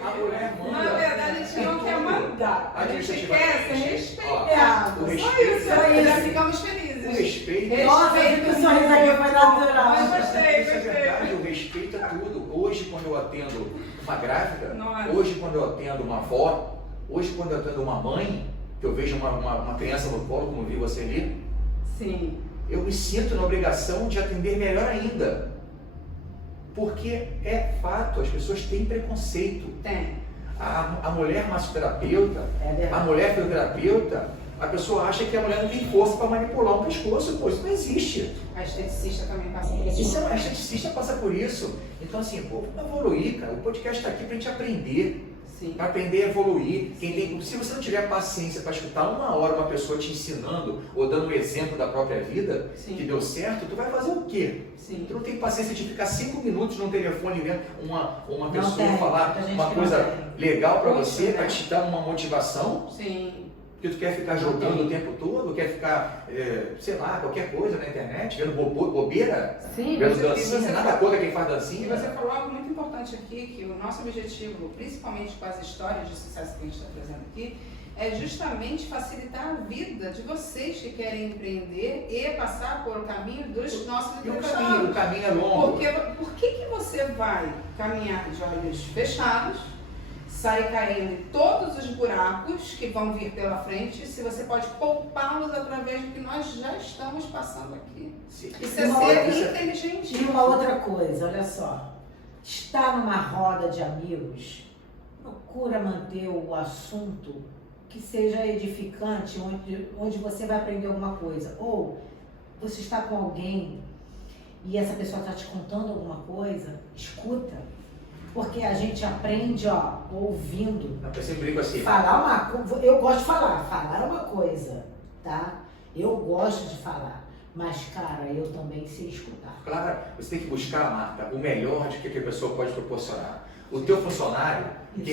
A mulher manda. Na verdade, a gente não quer mandar. A gente quer ser respeitado. O Só respeito, isso, já ficamos felizes. O respeito. Nossa, que sorriso aqui foi natural. Mas gostei, Isso é verdade, o respeito é tudo. Hoje, quando eu atendo uma grávida, hoje, quando eu atendo uma avó, hoje, quando eu atendo uma mãe, que eu vejo uma criança no colo, como vi você ali, sim, eu me sinto na obrigação de atender melhor ainda. Porque é fato, as pessoas têm preconceito. tem. A mulher massoterapeuta, a mulher fisioterapeuta, a pessoa acha que a mulher não tem força para manipular um pescoço, pô, isso não existe. A esteticista também passa por isso. A esteticista passa por isso. Então assim, pô, vamos evoluir, cara. O podcast está aqui para a gente aprender. Para aprender a evoluir. Se você não tiver paciência para escutar uma hora uma pessoa te ensinando ou dando um exemplo da própria vida que deu certo, tu vai fazer o quê? Tu não tem paciência de ficar 5 minutos no telefone vendo uma pessoa falar uma coisa legal para você, para te dar uma motivação? Sim. Porque tu quer ficar jogando o tempo todo, quer ficar, sei lá, qualquer coisa na internet, vendo bobeira, vendo dancinha, nada contra quem faz dancinha. E você falou algo muito importante aqui, que o nosso objetivo, principalmente com as histórias de sucesso que a gente está trazendo aqui, é justamente facilitar a vida de vocês que querem empreender e passar por o caminho dos nossos entrevistados. O caminho é longo. Porque por que você vai caminhar de olhos fechados, sai caindo em todos os buracos que vão vir pela frente, se você pode poupá-los através do que nós já estamos passando aqui? Sim. Isso é ser inteligente. E uma outra coisa, olha só. Está numa roda de amigos, procura manter o assunto que seja edificante, onde você vai aprender alguma coisa. Ou você está com alguém e essa pessoa está te contando alguma coisa, escuta. Porque a gente aprende, ouvindo. Eu sempre brinco assim. Eu gosto de falar é uma coisa, tá? Eu gosto de falar, mas, cara, eu também sei escutar. Claro, você tem que buscar, Marta, o melhor de que a pessoa pode proporcionar. O teu funcionário,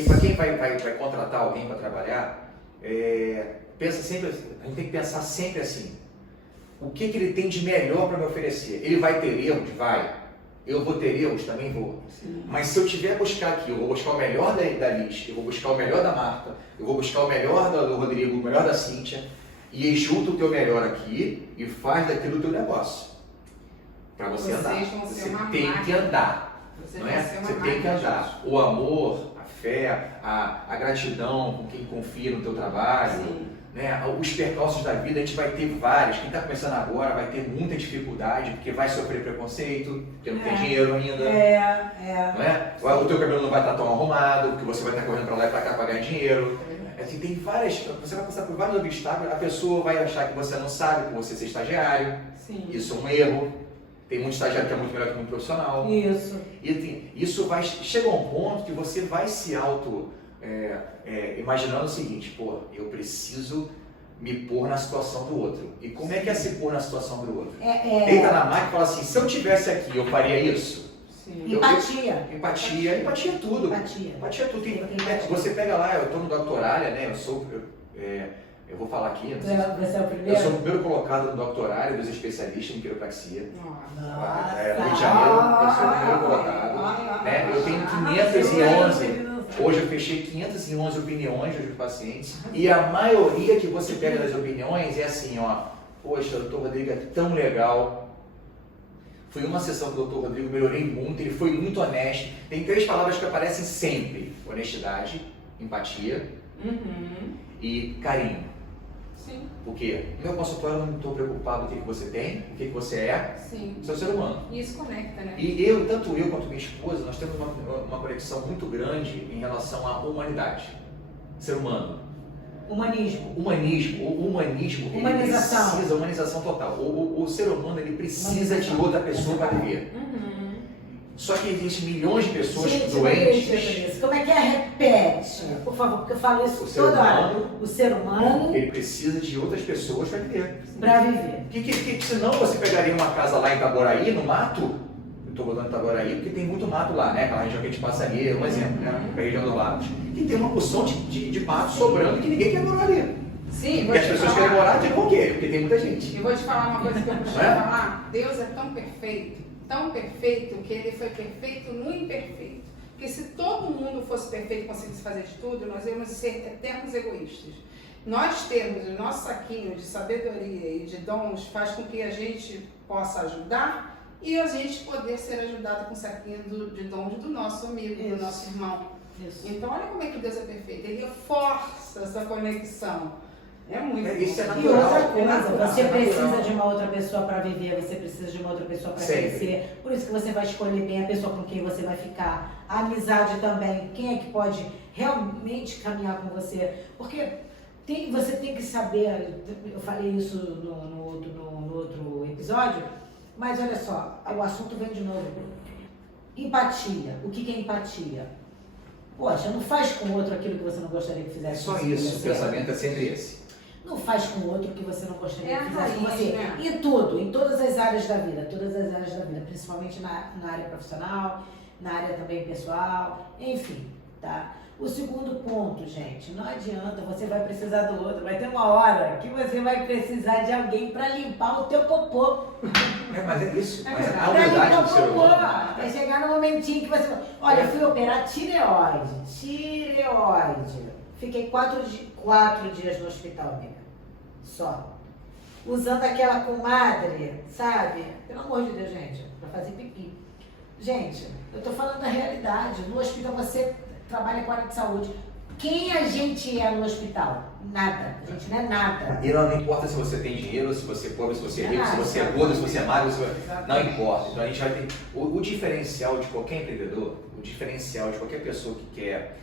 para quem vai contratar alguém para trabalhar, pensa sempre assim, a gente tem que pensar sempre assim, o que ele tem de melhor para me oferecer? Ele vai ter erros? Vai. Eu vou ter erros? Também vou. Sim. Mas se eu tiver a buscar aqui, eu vou buscar o melhor da Liz, eu vou buscar o melhor da Marta, eu vou buscar o melhor do Rodrigo, o melhor da Cíntia, e junta o teu melhor aqui e faz daquilo o teu negócio. Para você Vocês andar. vão ser Você uma tem que máquina. andar. Vocês Não vão é? ser uma Você tem que máquina, andar. gente. O amor, a fé, a gratidão com quem confia no teu trabalho. Sim. Né? Os percalços da vida a gente vai ter vários. Quem está começando agora vai ter muita dificuldade, porque vai sofrer preconceito, porque não tem dinheiro ainda. Não é? O teu cabelo não vai estar tão arrumado, porque você vai estar correndo para lá e para cá para ganhar dinheiro. Assim, tem várias, você vai passar por vários obstáculos, a pessoa vai achar que você não sabe, que você é estagiário. Sim. Isso é um erro. Tem muito estagiário que é muito melhor que muito profissional. Isso. E assim, isso vai chega a um ponto que você vai se imaginando o seguinte, pô, eu preciso me pôr na situação do outro. E como é que é se pôr na situação do outro? Deita na máquina e fala assim, se eu tivesse aqui, eu faria isso? Sim. Empatia. Empatia é tudo. Empatia. Empatia é tudo. Empatia. Você pega lá, eu estou no doctorária, né? Eu vou falar aqui. Você é o Eu primeiro? sou o primeiro colocado no doctorário dos especialistas em quiropraxia. Nossa. Nossa. Rio de Janeiro, eu sou o primeiro colocado. Né? Eu tenho 511. Hoje eu fechei 511 opiniões dos pacientes. E a maioria que você pega das opiniões é assim, ó. Poxa, o doutor Rodrigo é tão legal. Foi uma sessão com o doutor Rodrigo, melhorei muito, ele foi muito honesto. Tem 3 palavras que aparecem sempre: honestidade, empatia e carinho. Sim. Por quê? No meu consultório eu não estou preocupado com o que você tem, o que você é, Sim. você é um ser humano. E isso conecta, né? E tanto eu quanto minha esposa, nós temos uma conexão muito grande em relação à humanidade. Ser humano. Humanismo. O humanismo, ele Humanização. precisa, humanização total. O ser humano, ele precisa de outra pessoa para viver. Só que existem milhões de pessoas Gente, doentes. como é que é? Repete, por favor, porque eu falo isso O ser toda hora. humano, O ser humano ele precisa de outras pessoas para viver. para viver. Que senão você pegaria uma casa lá em Itaboraí, no mato, eu estou botando Itaboraí porque tem muito mato lá, né? Aquela região que a gente passa ali, um exemplo, né? A região do Lagos. E tem uma porção de mato sobrando que ninguém quer morar ali. Sim, Porque as pessoas querem morar de por quê? Porque tem muita gente. E vou te falar uma coisa que eu costumo Não é? falar. Deus é tão perfeito, que ele foi perfeito no imperfeito. Porque se todo mundo fosse perfeito e conseguisse fazer de tudo, nós íamos ser eternos egoístas. Nós termos o nosso saquinho de sabedoria e de dons faz com que a gente possa ajudar e a gente poder ser ajudado com o saquinho de dons do nosso amigo, do nosso irmão. Isso. Então olha como é que Deus é perfeito. Ele força essa conexão. É muito Isso é bom. E natural. outra coisa, você É precisa natural. de uma outra pessoa para viver, você precisa de uma outra pessoa para Sempre. crescer. Por isso que você vai escolher bem a pessoa com quem você vai ficar. A amizade também. Quem é que pode realmente caminhar com você? Porque você tem que saber, eu falei isso no outro episódio, mas olha só, o assunto vem de novo. Empatia. O que é empatia? Poxa, não faz com o outro aquilo que você não gostaria que É fizesse. só com isso, você. o pensamento é sempre esse. Não faz com o outro que você não gostaria É que a fizesse com raiz, você. né? Em tudo, em todas as áreas da vida, principalmente na área profissional, na área também pessoal, enfim, tá? O segundo ponto, gente, não adianta, você vai precisar do outro, vai ter uma hora que você vai precisar de alguém para limpar o teu popô. Mas é isso, É mas a verdade. Pra humildade limpar do o ser popô. humano. Vai chegar no momentinho que você... Olha, eu fui operar tireoide. Fiquei 4 dias no hospital, amiga. Só. Usando aquela comadre, sabe? Pelo amor de Deus, gente, pra fazer pipi. Gente, eu tô falando da realidade. No hospital você trabalha com área de saúde. Quem a gente é no hospital? Nada. A gente não é nada. E não importa se você tem dinheiro, se você é pobre, se você é rico, se você é gordo, se você é magro, não importa. Então a gente vai ter... O diferencial de qualquer empreendedor, o diferencial de qualquer pessoa que quer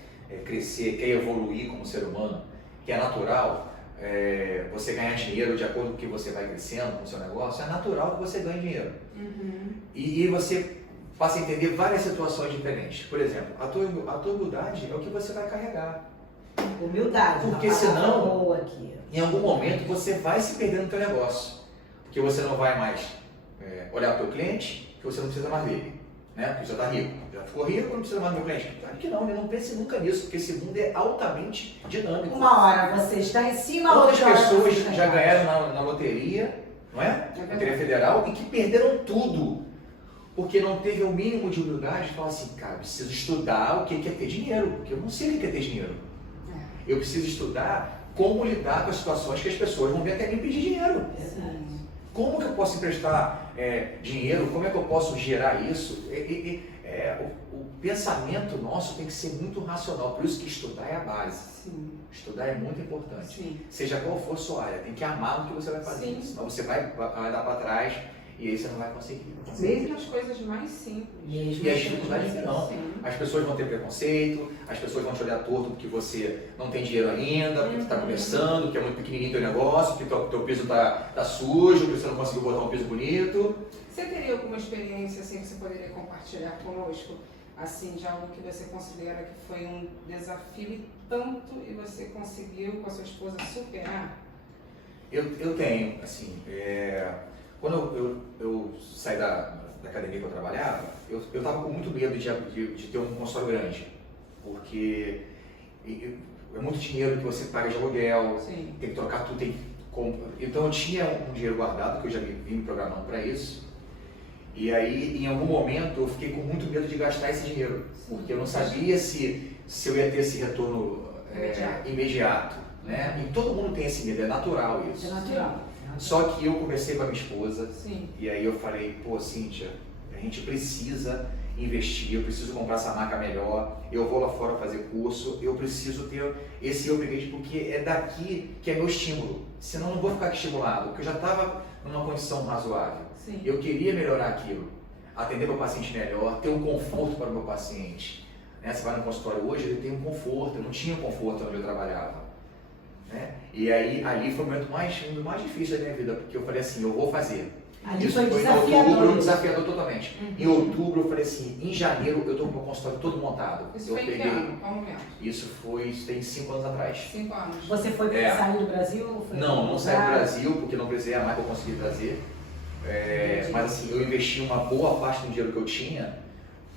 crescer, quer evoluir como ser humano, que é natural, você ganhar dinheiro de acordo com o que você vai crescendo com o seu negócio, é natural que você ganhe dinheiro. E você passa a entender várias situações diferentes. Por exemplo, a tua humildade é o que você vai carregar. Humildade. Porque uma palavra senão- boa aqui. Em algum momento você vai se perder no teu negócio, porque você não vai mais olhar para o teu cliente, que você não precisa mais dele, né? Porque você já está rico. Já ficou rico, não precisa mais do meu cliente. Claro que não, não pense nunca nisso, porque esse mundo é altamente dinâmico. Uma hora você está em cima, Quantas outra hora pessoas você está já embaixo. ganharam na loteria, não é? verdade. Loteria Federal, e que perderam tudo. porque não teve o mínimo de humildade de falar assim, cara, eu preciso estudar o que é ter dinheiro, porque eu não sei o que é ter dinheiro. Eu preciso estudar como lidar com as situações que as pessoas vão vir até me pedir dinheiro. Como que eu posso emprestar dinheiro? Como é que eu posso gerar isso? O pensamento nosso tem que ser muito racional, por isso que estudar é a base. Sim. Estudar é muito importante. Sim. Seja qual for a sua área, tem que amar o que você vai fazer, Sim. senão você vai dar para trás e aí você não vai conseguir. Mesmo as coisas mais simples. E as dificuldades não. Sim. As pessoas vão ter preconceito, as pessoas vão te olhar torto porque você não tem dinheiro ainda, porque está começando, porque é muito pequenininho teu negócio, que teu piso está sujo, que você não conseguiu botar um piso bonito. Você teria alguma experiência assim que você poderia compartilhar conosco? Assim, de algo que você considera que foi um desafio e tanto e você conseguiu com a sua esposa superar? Eu tenho, assim, quando eu saí da academia que eu trabalhava, eu estava com muito medo de ter um consultório grande, porque é muito dinheiro que você paga de aluguel, Sim. tem que trocar tudo, então eu tinha um dinheiro guardado, que eu já vim me programando para isso, e aí em algum momento eu fiquei com muito medo de gastar esse dinheiro, porque eu não sabia se eu ia ter esse retorno imediato, né? E todo mundo tem esse medo, é natural isso. É natural. Só que eu conversei com a minha esposa. Sim. E aí eu falei, pô, Cíntia, a gente precisa investir, eu preciso comprar essa marca melhor, eu vou lá fora fazer curso, eu preciso ter esse upgrade porque é daqui que é meu estímulo. Senão eu não vou ficar estimulado, porque eu já estava numa condição razoável. Sim. Eu queria melhorar aquilo, atender meu paciente melhor, ter um conforto para o meu paciente. Né? Você vai no consultório hoje, ele tem um conforto, eu não tinha conforto onde eu trabalhava. Né? E aí, ali foi o momento um dos mais difíceis da minha vida, porque eu falei assim, eu vou fazer. Ali Isso foi foi em desafiador. outubro, desafiador totalmente. Em outubro eu falei assim, em janeiro eu estou com o meu consultório todo montado. Isso eu foi em que ano? Qual momento? Isso tem 5 anos atrás. 5 anos. Você foi sair do Brasil? Ou foi Não saí do Brasil, porque não precisei a marca eu consegui trazer. Mas assim, eu investi uma boa parte do dinheiro que eu tinha,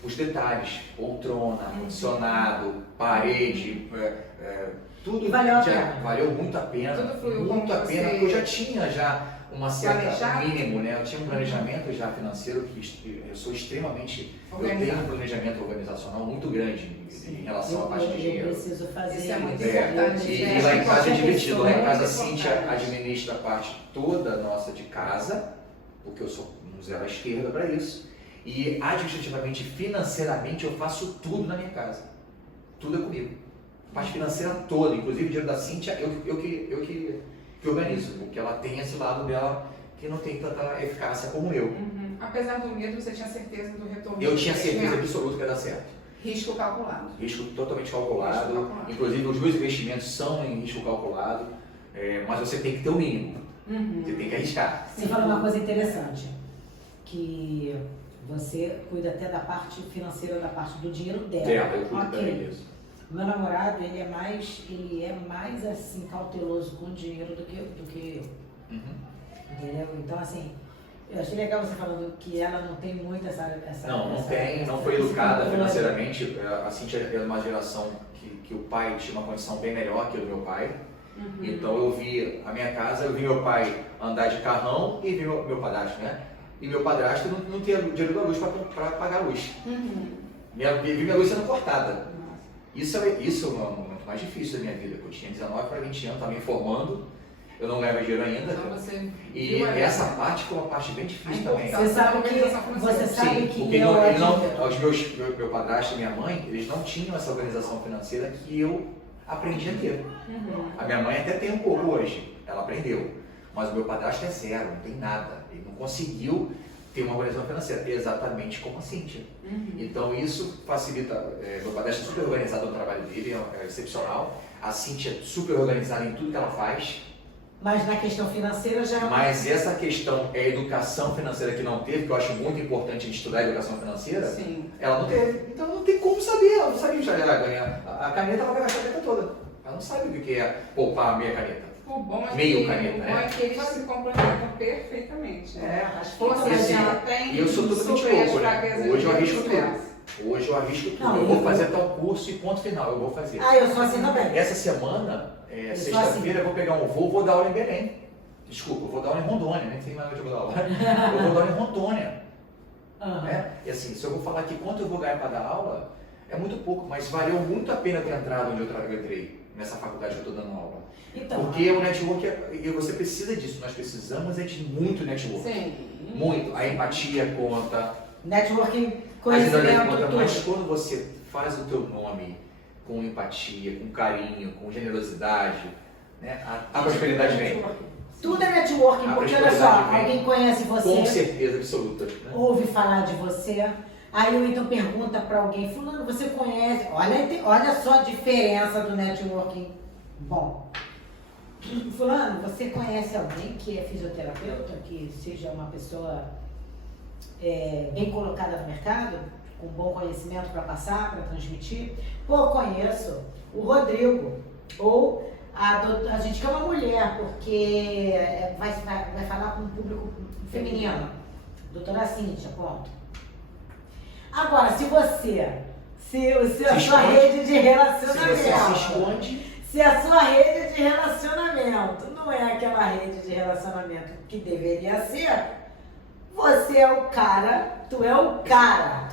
os detalhes, poltrona, ar-condicionado, parede, tudo. E valeu a pena. Valeu muito a pena. Tudo fluiu muito como a pena, você- porque eu já tinha uma certa Planejado? mínimo, né? Eu tinha um planejamento já financeiro que eu sou extremamente. Eu Organizado. tenho um planejamento organizacional muito grande em relação à parte de Eu dinheiro. preciso fazer Isso é muito isso. importante, E gente. lá em casa é dividido, lá em casa a Muito Cíntia importante. administra a parte toda nossa de casa, porque eu sou um zero à esquerda para isso, e administrativamente, financeiramente, eu faço tudo na minha casa. Tudo é comigo. A parte financeira toda, inclusive o dinheiro da Cíntia, eu que organizo, porque ela tem esse lado dela que não tem tanta eficácia como eu. Apesar do medo, você tinha certeza do retorno? Eu do tinha certeza investimento? absoluta que ia dar certo. Risco calculado. Risco totalmente calculado, Risco calculado. inclusive os meus investimentos são em risco calculado, mas você tem que ter o mínimo, você tem que arriscar. Você falou uma coisa interessante, que você cuida até da parte financeira, da parte do dinheiro dela. Eu cuido Ok. também disso. Meu namorado, ele é mais assim, cauteloso com o dinheiro do que eu. Entendeu? Então, assim, eu achei legal você falando que ela não tem muito essa Não foi educada financeiramente. A Cíntia é de uma geração que o pai tinha uma condição bem melhor que a do meu pai. Então eu vi a minha casa, eu vi meu pai andar de carrão e vi meu padrasto, né? E meu padrasto não tinha dinheiro da luz para pagar a luz. Vi minha luz sendo cortada. Isso é o momento mais difícil da minha vida, porque eu tinha 19 para 20 anos, estava me formando, eu não ganhava dinheiro ainda. Então você E viu a- essa parte foi uma parte bem difícil também. Você sabe que Meu padrasto e minha mãe, eles não tinham essa organização financeira que eu aprendi a ter. A minha mãe até tem um pouco hoje, ela aprendeu, mas o meu padrasto é zero, não tem nada, ele não conseguiu ter uma organização financeira, exatamente como a Cíntia. Então isso facilita, meu padrasto é super organizado no trabalho dele, é excepcional, a Cíntia é super organizada em tudo que ela faz. Mas na questão financeira já... Mas essa questão é a educação financeira que não teve, que eu acho muito importante a gente estudar a educação financeira, Sim. ela não teve. Então não tem como saber, ela não sabe já ganhar. A caneta ela vai gastar a caneta toda. Ela não sabe o que é poupar meia caneta. O bom é Meio que, caneta, o bom né? é que eles se complementam perfeitamente. Né? Acho que Ou seja, ela tem E eu sou totalmente suprir as louco, né? fraquezas Hoje eu dele, arrisco vice-versa. tudo. Hoje eu arrisco tudo. Não, eu eu vou vou- fazer tal curso e ponto final, eu vou fazer. eu sou assim também. Essa semana, Eu sou sexta-feira, assim. eu vou pegar um voo, vou dar aula em Belém. Desculpa, eu vou dar aula em Rondônia, nem sei mais onde eu vou dar aula. Eu vou dar aula em Rondônia. Né? E assim, se eu vou falar aqui quanto eu vou ganhar para dar aula, é muito pouco, mas valeu muito a pena ter entrado onde eu entrei, nessa faculdade que eu estou dando aula. Então, Porque o network, e você precisa disso, nós precisamos de muito network. Sim. Muito. A empatia conta, networking, a agilidade conhecimento, conta, tudo. mas quando você faz o teu nome com empatia, com carinho, com generosidade, né, a prosperidade vem. Tudo é networking, A porque olha só, prosperidade vem. alguém conhece você, Com certeza absoluta. Né? ouve falar de você, aí eu então pergunta para alguém, fulano, você conhece? Olha só a diferença do networking bom. Fulano, você conhece alguém que é fisioterapeuta, que seja uma pessoa bem colocada no mercado, com bom conhecimento para passar, para transmitir? Pô, conheço o Rodrigo, ou a gente quer uma mulher, porque vai falar com um público feminino. Doutora Cíntia, ponto. Agora, se a sua rede de relacionamento, Se você se esconde, se a sua rede de relacionamento não é aquela rede de relacionamento que deveria ser, você é o cara, tu é o cara.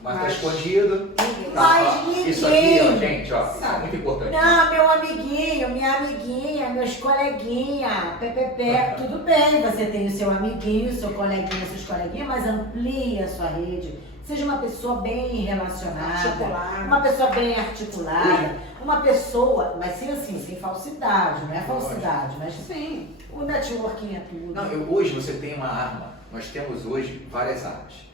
mas tá escondido. Mas Ó, ninguém. isso aqui, ó, gente, ó, isso é muito importante. Não, meu amiguinho, minha amiguinha, meus coleguinhas, PPP, tudo bem, você tem o seu amiguinho, seu coleguinha, seus coleguinhas, mas amplie a sua rede. Seja uma pessoa bem relacionada, uma pessoa bem articulada, uma pessoa, mas sim assim, sem falsidade, não é falsidade, mas Sim. o networking é tudo. Não, hoje você tem uma arma, nós temos hoje várias armas.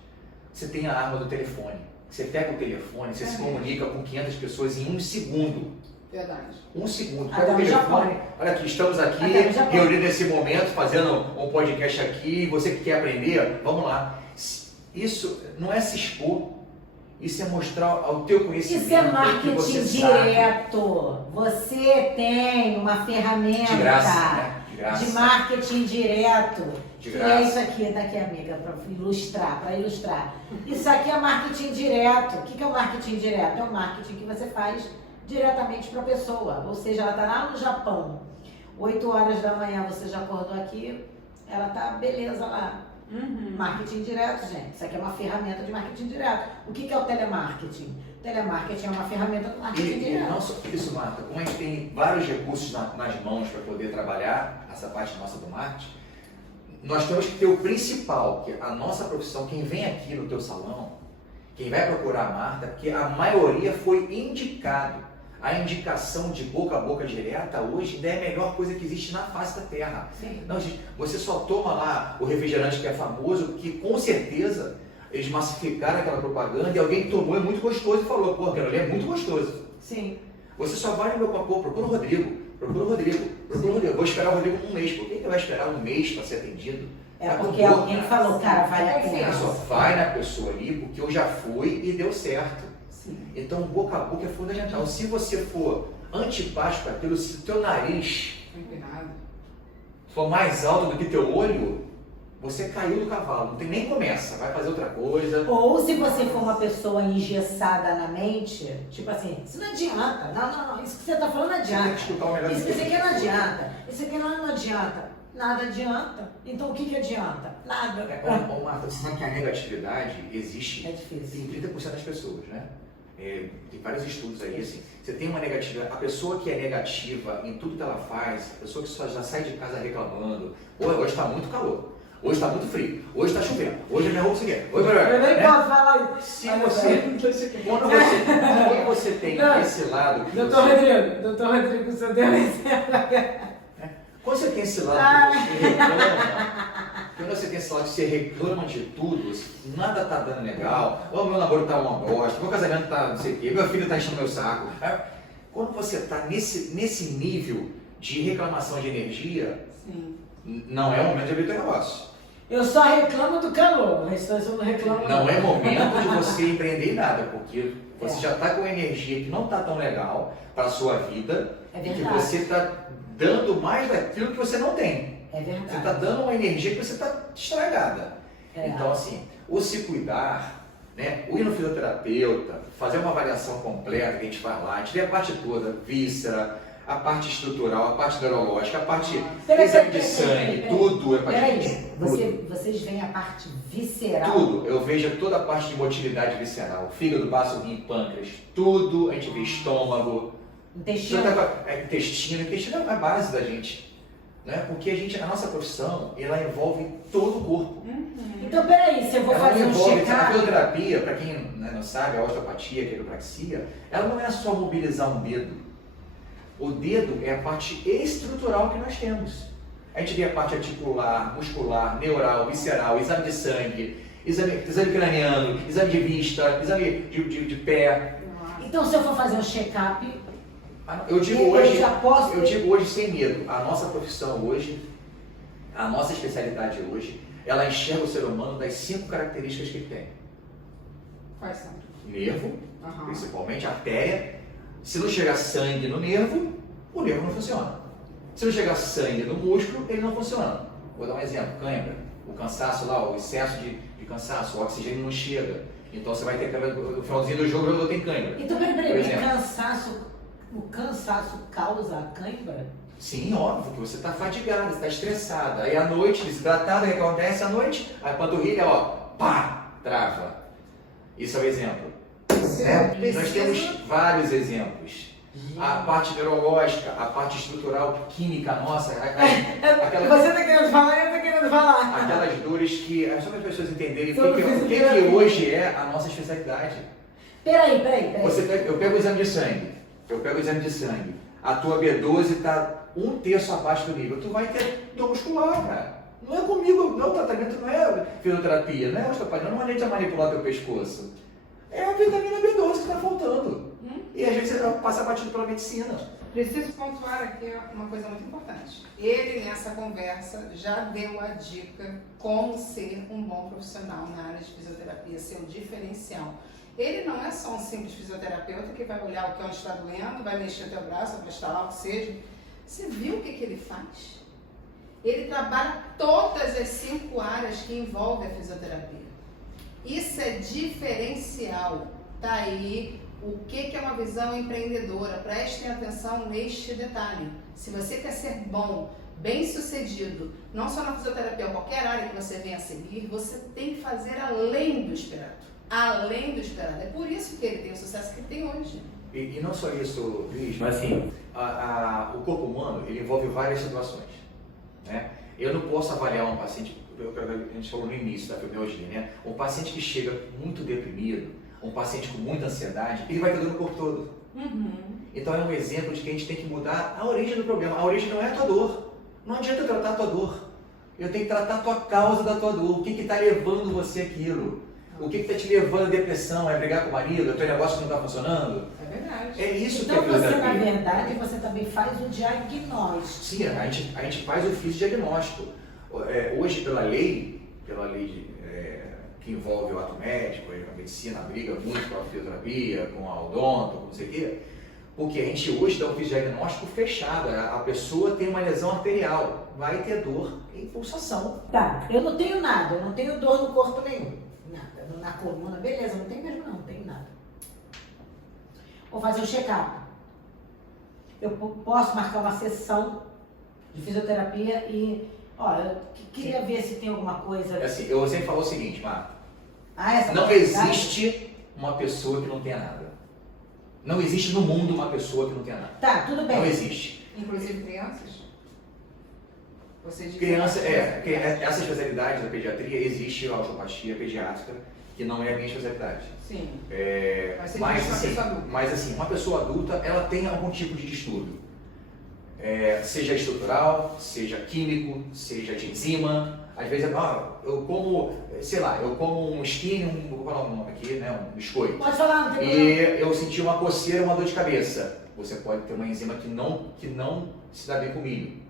Você tem a arma do telefone. Você pega o telefone, você se comunica com 500 pessoas em 1 segundo. Verdade. 1 segundo. Pega Até o no telefone, Japão. olha aqui, estamos aqui Até no Japão. reunidos nesse momento, fazendo um podcast aqui, você que quer aprender, vamos lá. Isso não é se expor, isso é mostrar o teu conhecimento. Isso é o que marketing você sabe. direto. Você tem uma ferramenta De graça, né? De graça. de marketing direto. De Que graça. é isso aqui, daqui amiga, para ilustrar. Isso aqui é marketing direto. O que é o marketing direto? É o marketing que você faz diretamente para a pessoa. Ou seja, ela está lá no Japão, 8 horas da manhã, você já acordou aqui, ela tá beleza lá. Marketing direto, gente. Isso aqui é uma ferramenta de marketing direto. O que é o telemarketing? Telemarketing é uma ferramenta do marketing E direto. não só isso, Marta, como a gente tem vários recursos nas mãos para poder trabalhar essa parte nossa do marketing, nós temos que ter o principal, que a nossa profissão, quem vem aqui no teu salão, quem vai procurar a Marta, porque a maioria foi indicado. A indicação de boca a boca direta hoje ainda é a melhor coisa que existe na face da Terra. Sim. Não, gente, você só toma lá o refrigerante que é famoso, que com certeza eles massificaram aquela propaganda e alguém tomou, é muito gostoso e falou, pô, aquilo ali é muito gostoso. Sim. Você só vai no meu papo, procura o Rodrigo. Vou esperar o Rodrigo um mês. Por que ele vai esperar um mês para ser atendido? É Tá porque com dor, alguém cara. falou, cara, vale a Você pena. só vai na pessoa ali porque eu já fui e deu certo. Sim. Então, boca a boca é fundamental. Se você for antipático àquilo, se o teu nariz Combinado. for mais alto do que teu olho, você caiu do cavalo. Não tem nem começa, vai fazer outra coisa. Ou se você for uma pessoa engessada na mente, tipo assim, isso não adianta. Não, isso que você tá falando não Você tem que adianta. escutar o melhor Isso do que aqui não adianta. Isso aqui não adianta. Nada adianta. Então o que adianta? Nada. Ô, Marta, você sabe que a negatividade existe É difícil. em 30% das pessoas, né? Tem vários estudos aí, assim, você tem uma negatividade, a pessoa que é negativa em tudo que ela faz, a pessoa que só já sai de casa reclamando, hoje está muito calor, hoje está muito frio, hoje está chovendo, hoje a minha roupa se quer, hoje Eu nem né? posso falar isso. Se quando você tem Não. esse lado que Doutor você, Rodrigo, o senhor deu um exemplo. quando você tem esse lado que você reclama, quando você tem esse lado que você reclama de tudo, nada tá dando legal, o meu namoro tá uma bosta, meu casamento tá não sei o quê, meu filho tá enchendo meu saco. Quando você tá nesse nível de reclamação de energia, Sim. não é o momento de abrir teu negócio. Eu só reclamo do calor, o restante eu não reclamo. Não é momento de você empreender em nada, porque você já tá com energia que não tá tão legal para a sua vida, É e que verdade. você tá dando mais daquilo que você não tem. É Você verdade. está dando uma energia que você está estragada. É. Então, assim, o se cuidar, né? O ir no fisioterapeuta, fazer uma avaliação completa que a gente faz lá, a gente vê a parte toda, víscera, a parte estrutural, a parte neurológica, a parte Peraí, exame de peraí, sangue, peraí. tudo é pra gente. Peraí, Tudo. vocês veem a parte visceral? Tudo. Eu vejo toda a parte de motilidade visceral, fígado, baço, rim, pâncreas, tudo. A gente vê estômago, Intestino? intestino é a base da gente. Né? Porque a nossa profissão, ela envolve todo o corpo. Então, peraí, se eu vou Ela fazer não um envolve, a check-up... fisioterapia, para quem não sabe, a osteopatia, a quiropraxia, ela não é só mobilizar um dedo. O dedo é a parte estrutural que nós temos. A gente vê a parte articular, muscular, neural, visceral, exame de sangue, exame craniano, exame de vista, exame de pé. Então, se eu for fazer um check-up, Eu digo eu hoje, já posso... eu digo hoje sem medo, a nossa profissão hoje, a nossa especialidade hoje, ela enxerga o ser humano das 5 características que ele tem. Quais são? Nervo, Aham. principalmente, artéria. Se não chegar sangue no nervo, o nervo não funciona. Se não chegar sangue no músculo, ele não funciona. Vou dar um exemplo, cãibra. O cansaço lá, o excesso de cansaço, o oxigênio não chega. Então você vai ter cãibra, no finalzinho do jogo o jogador tem cãibra. Então, Por peraí, exemplo. o cansaço causa a cãibra? Sim, óbvio que você está fadigado, você está estressado. Aí à noite, desidratado, o que acontece à noite? A panturrilha, ó, pá, trava. Isso é um exemplo. Né? Nós temos vários exemplos. A parte neurológica, a parte estrutural, química nossa, Você está querendo falar, eu estou querendo falar. aquelas dores que, só para as pessoas entenderem Sobre o que fisioterapia. hoje é a nossa especialidade. Peraí. Eu pego o exame de sangue, a tua B12 está 1/3 abaixo do nível, tu vai ter dor muscular, cara. Não é comigo, não, o tratamento não é fisioterapia, não é osteopatia, não é a gente a manipular teu pescoço. É a vitamina B12 que está faltando. E às vezes você passa batido pela medicina. Preciso pontuar aqui uma coisa muito importante. Ele, nessa conversa, já deu a dica como ser um bom profissional na área de fisioterapia, seu diferencial. Ele não é só um simples fisioterapeuta que vai olhar o que onde está doendo, vai mexer o teu braço, vai estalar o que seja. Você viu o que ele faz? Ele trabalha todas as 5 áreas que envolvem a fisioterapia. Isso é diferencial. Tá aí o que é uma visão empreendedora. Prestem atenção neste detalhe. Se você quer ser bom, bem sucedido, não só na fisioterapia, qualquer área que você venha a seguir, você tem que fazer além do esperado. Além do esperado. É por isso que ele tem o sucesso que ele tem hoje. E não só isso, Luiz, mas assim, o corpo humano, ele envolve várias situações. Né? Eu não posso avaliar um paciente, a gente falou no início da fibromialgia, né? Um paciente que chega muito deprimido, um paciente com muita ansiedade, ele vai ter dor no corpo todo. Então é um exemplo de que a gente tem que mudar a origem do problema. A origem não é a tua dor. Não adianta eu tratar a tua dor. Eu tenho que tratar a tua causa da tua dor. O que está levando você àquilo? O que está te levando à depressão? É brigar com o marido? É teu negócio que não está funcionando? É verdade. É isso Então que é você, na fisioterapia. verdade, você também faz o diagnóstico. Sim, a gente faz o fisiodiagnóstico. Hoje, pela lei que envolve o ato médico, a medicina briga muito com a fisioterapia, com a odonto, com não sei o quê, porque a gente hoje dá um fisiodiagnóstico fechado. A pessoa tem uma lesão arterial, vai ter dor em pulsação. Tá, eu não tenho nada, eu não tenho dor no corpo nenhum. Nada. Na coluna, beleza, não tenho mesmo não tenho nada. Vou fazer um check-up. Eu posso marcar uma sessão de fisioterapia e, ó, eu queria ver se tem alguma coisa. Assim, eu sempre falo o seguinte, Marco, Essa não possibilidade? existe uma pessoa que não tenha nada. Não existe no mundo uma pessoa que não tenha nada. Tá, tudo bem. Não existe. Inclusive crianças? Você diz Criança, que essa especialidade da pediatria, existe a osteopatia pediátrica, que não é a minha especialidade. Sim. Mas você Mas diz uma assim, pessoa adulta. mas assim, uma pessoa adulta, ela tem algum tipo de distúrbio. Seja estrutural, seja químico, seja de enzima. Às vezes, eu como, sei lá, eu como um skinny, vou falar um nome aqui, né, um biscoito. Pode falar, não tem problema. E eu senti uma coceira, uma dor de cabeça. Você pode ter uma enzima que não se dá bem com milho.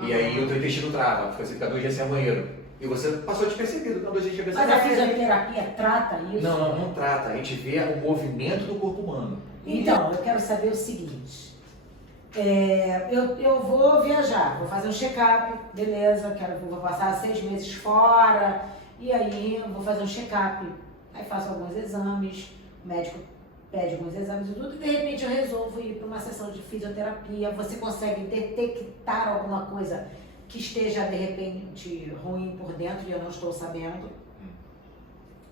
E aí o teu intestino trava, você fica 2 dias sem banheiro. E você passou despercebido, com 2 dias de cabeça. Mas a fisioterapia trata isso? Não trata. A gente vê o movimento do corpo humano. Então, eu quero saber o seguinte. Eu vou viajar, vou fazer um check-up, beleza, vou passar 6 meses fora, e aí eu vou fazer um check-up. Aí faço alguns exames, o médico pede alguns exames e tudo, e de repente eu resolvo ir para uma sessão de fisioterapia. Você consegue detectar alguma coisa que esteja de repente ruim por dentro e eu não estou sabendo?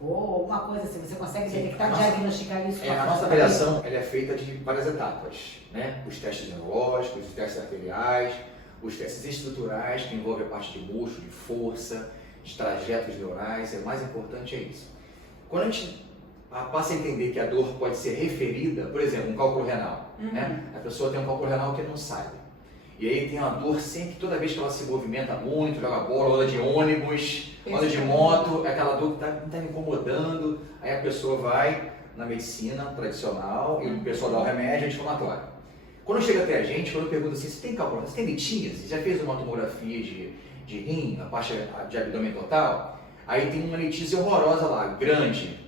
Ou alguma coisa assim, você consegue detectar, diagnosticar isso? A nossa avaliação ela é feita de várias etapas, né? Os testes neurológicos, os testes arteriais, os testes estruturais, que envolvem a parte de músculo, de força, de trajetos neurais. O mais importante é isso. Quando a gente passa a entender que a dor pode ser referida, por exemplo, um cálculo renal, né? A pessoa tem um cálculo renal que não sai. E aí tem uma dor sempre, toda vez que ela se movimenta muito, joga bola, anda de ônibus, anda de moto, é aquela dor que está me incomodando. Aí a pessoa vai na medicina tradicional e o pessoal dá o remédio anti-inflamatório. Quando chega até a gente, quando eu pergunto assim, você tem cálculo, você tem litíase? Já fez uma tomografia de rim, a parte de abdômen total? Aí tem uma litíase horrorosa lá, grande.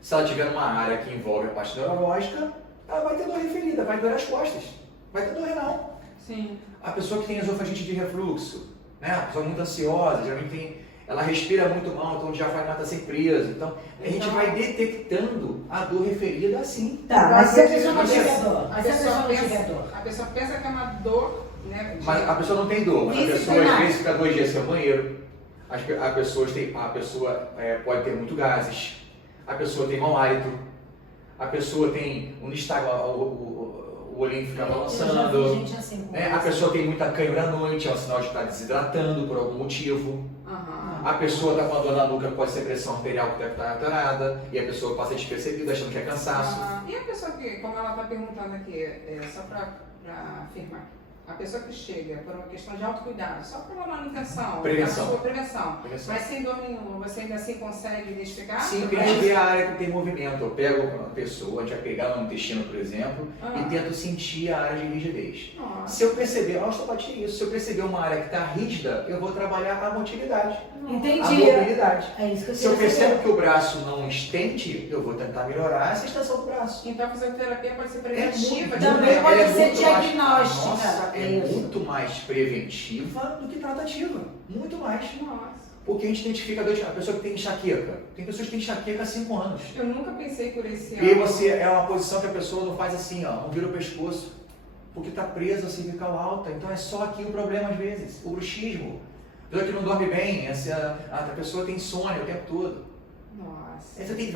Se ela tiver numa área que envolve a parte neurológica, ela vai ter dor referida, vai doer as costas, vai ter dor renal. Sim. A pessoa que tem esofagite de refluxo, né? A pessoa muito ansiosa, geralmente ela respira muito mal, então o diafragma está sempre preso. Então a gente vai detectando a dor referida assim. Tá, mas se a pessoa não Mas tiver dor, a pessoa pensa que é uma dor, né? Mas a pessoa não tem dor, mas a Isso pessoa tem às mais. vezes fica 2 dias sem banheiro. A pessoa pode ter muito gases, a pessoa tem mau hálito, a pessoa tem um nistagmo, o olhinho fica balançando, Eu já vi gente assim com a pessoa tem muita cãibra à noite, é um sinal de estar desidratando por algum motivo. A pessoa está com a dor na nuca, pode ser pressão arterial que deve estar alterada, e a pessoa passa despercebida achando que é cansaço. E a pessoa que, como ela está perguntando aqui, só para afirmar, a pessoa que chega por uma questão de autocuidado, só por uma manutenção, Prevenção. a sua prevenção, Prevenção. mas sem dor nenhuma, você ainda assim consegue identificar? Sim, porque a gente vê a área que tem movimento. Eu pego uma pessoa, a gente vai pegar no intestino, por exemplo, e tento sentir a área de rigidez. Nossa. Se eu perceber, a osteopatia é isso, se eu perceber uma área que está rígida, eu vou trabalhar a motilidade, a Entendi. mobilidade. É isso que eu Se eu queria percebo saber. que o braço não estende, eu vou tentar melhorar essa extensão do braço. Então a fisioterapia pode ser É preventiva. muito- Também ela pode é ser muito mais- diagnóstica. Nossa, é Isso. muito mais preventiva do que tratativa. Muito mais. Nossa. Porque a gente identifica a pessoa que tem enxaqueca. Tem pessoas que têm enxaqueca há 5 anos. Eu nunca pensei por esse E aí você é uma posição que a pessoa não faz assim, ó, não vira o pescoço. Porque está presa a cervical alta. Então é só aqui o problema às vezes. O bruxismo. A pessoa que não dorme bem, a pessoa tem insônia o tempo todo. Nossa. Aí você tem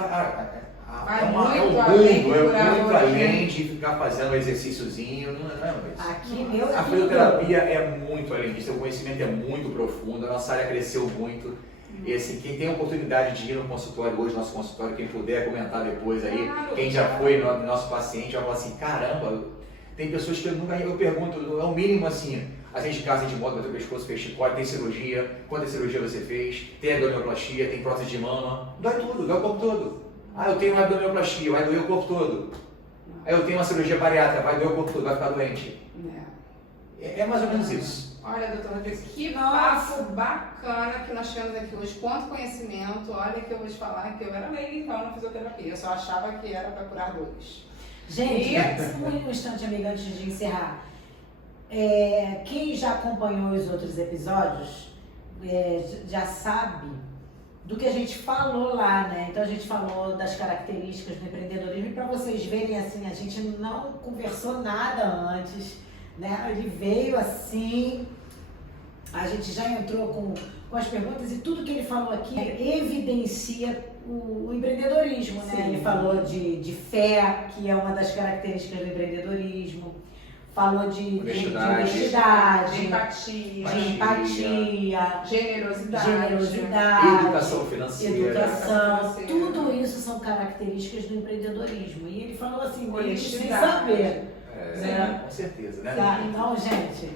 Vai é um muito mundo, além de é curar muito hoje. além de ficar fazendo um exercíciozinho, não é isso. Aqui, meu A fisioterapia é muito além disso, o conhecimento é muito profundo, a nossa área cresceu muito. E assim, quem tem a oportunidade de ir no consultório hoje, nosso consultório, quem puder comentar depois aí, Claro. quem já foi nosso paciente, vai falar assim, caramba, tem pessoas que eu pergunto, é o mínimo assim, a gente casa de moto, bateu o pescoço, fez chicote, tem cirurgia, quanta cirurgia você fez, tem abdominoplastia, tem prótese de mama, dói tudo, dói o corpo todo. Ah, eu tenho uma abdominoplastia, vai doer o corpo todo. Aí eu tenho uma cirurgia bariátrica, vai doer o corpo todo, vai ficar doente. É mais ou menos isso. Olha, doutora Rodrigues, que Nossa. papo bacana que nós tivemos aqui hoje. Quanto conhecimento. Olha que eu vou te falar que eu era leiga então na fisioterapia. Eu só achava que era para curar dores. Gente, E- um instante, amiga, antes de encerrar. Quem já acompanhou os outros episódios já sabe do que a gente falou lá, né? Então a gente falou das características do empreendedorismo e para vocês verem assim, a gente não conversou nada antes, né? Ele veio assim, a gente já entrou com as perguntas e tudo que ele falou aqui evidencia o empreendedorismo, né? Sim. Ele falou de fé, que é uma das características do empreendedorismo, falou de honestidade, De empatia, de empatia, generosidade. Educação financeira. educação, financeira. tudo isso são características do empreendedorismo. E ele falou assim, meio que sem Honestidade. saber. Com certeza, né? Tá? Então, gente,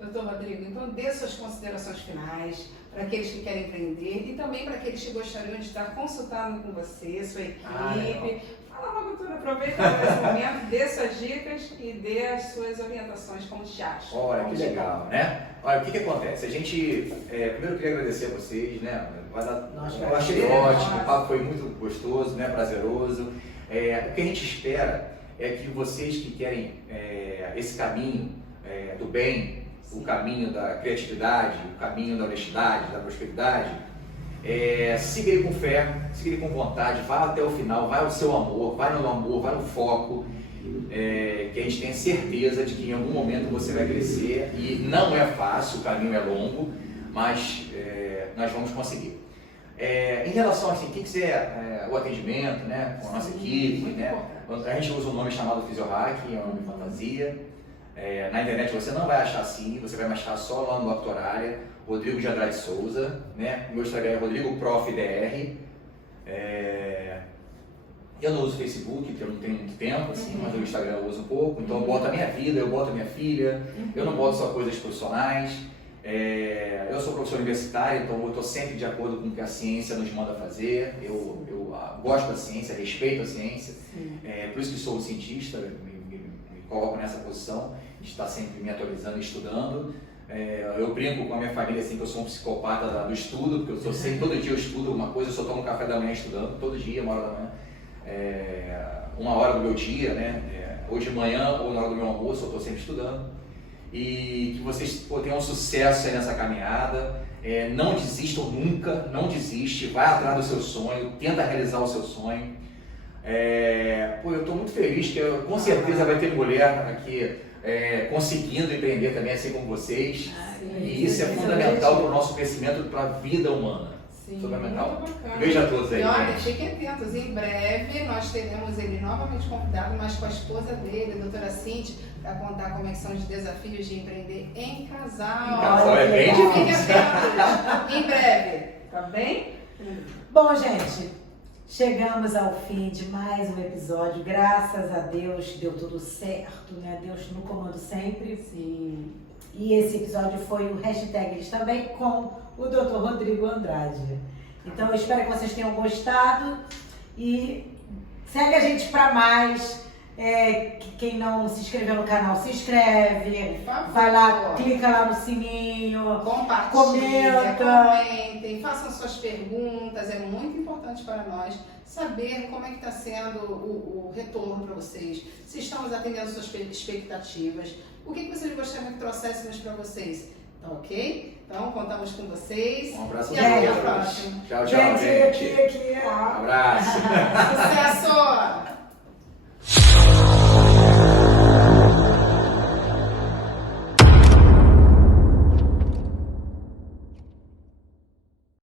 Doutor Rodrigo, então dê suas considerações finais para aqueles que querem empreender e também para aqueles que gostariam de estar consultando com você, sua equipe. Fala logo tudo, aproveita esse momento, dê suas dicas e dê as suas orientações como te acha. Olha, que legal, né? Olha, o que acontece? A gente, primeiro eu queria agradecer a vocês, né? Eu achei ótimo, o papo foi muito gostoso, né? Prazeroso. O que a gente espera é que vocês que querem esse caminho do bem, o caminho da criatividade, o caminho da honestidade, da prosperidade, Siga ele com fé, siga ele com vontade, vá até o final, vai ao seu amor, vai no foco, que a gente tenha certeza de que em algum momento você vai crescer, e não é fácil, o caminho é longo, mas nós vamos conseguir. Em relação assim, quem quiser o atendimento, né, com a nossa equipe, né, a gente usa um nome chamado Fisiohack, é um nome de fantasia. Na internet você não vai achar assim, você vai me achar só lá no Doctorária, Rodrigo de Andrade Souza, né? Meu Instagram é RodrigoProfDR. Eu não uso Facebook, porque eu não tenho muito tempo, assim, mas o Instagram eu uso um pouco, então eu boto a minha vida, eu boto a minha filha, eu não boto só coisas profissionais. Eu sou professor universitário, então eu estou sempre de acordo com o que a ciência nos manda fazer. Eu gosto da ciência, respeito a ciência, por isso que sou um cientista, me coloco nessa posição de estar sempre me atualizando e estudando. Eu brinco com a minha família assim, que eu sou um psicopata do estudo, porque eu sou sempre, todo dia eu estudo uma coisa, eu só tomo café da manhã estudando, todo dia, 1 hora da manhã, 1 hora do meu dia, né? Ou de manhã ou na hora do meu almoço, eu estou sempre estudando. E que vocês tenham sucesso aí nessa caminhada, não desistam nunca, não desiste, vai atrás do seu sonho, tenta realizar o seu sonho. Eu estou muito feliz que com certeza vai ter mulher aqui conseguindo empreender também, assim como vocês. E isso é fundamental para o nosso crescimento, para a vida humana. Sim, fundamental. muito bacana. Beijo a todos aí. E olha, gente. fiquem atentos, em breve nós teremos ele novamente convidado, mas com a esposa dele, a doutora Cintia, para contar como é que são os desafios de empreender em casal. Em casal é bem Fiquem difícil. atentos, em breve, tá bem? Bom, gente, chegamos ao fim de mais um episódio. Graças a Deus deu tudo certo, né? Deus no comando sempre. Sim. E esse episódio foi o hashtag Eles Também com o Dr. Rodrigo Andrade. Então eu espero que vocês tenham gostado e segue a gente para mais. Quem não se inscreveu no canal, se inscreve. Por favor. Vai lá, clica lá no sininho. Compartilhem, Comenta. comentem, façam suas perguntas. É muito importante para nós saber como é que está sendo o retorno para vocês, se estamos atendendo suas expectativas, o que vocês gostariam que trouxéssemos para vocês. Tá ok? Então, contamos com vocês. Um abraço E a até a todos. próxima. Tchau, Gente, gente. aqui. Um abraço. Sucesso!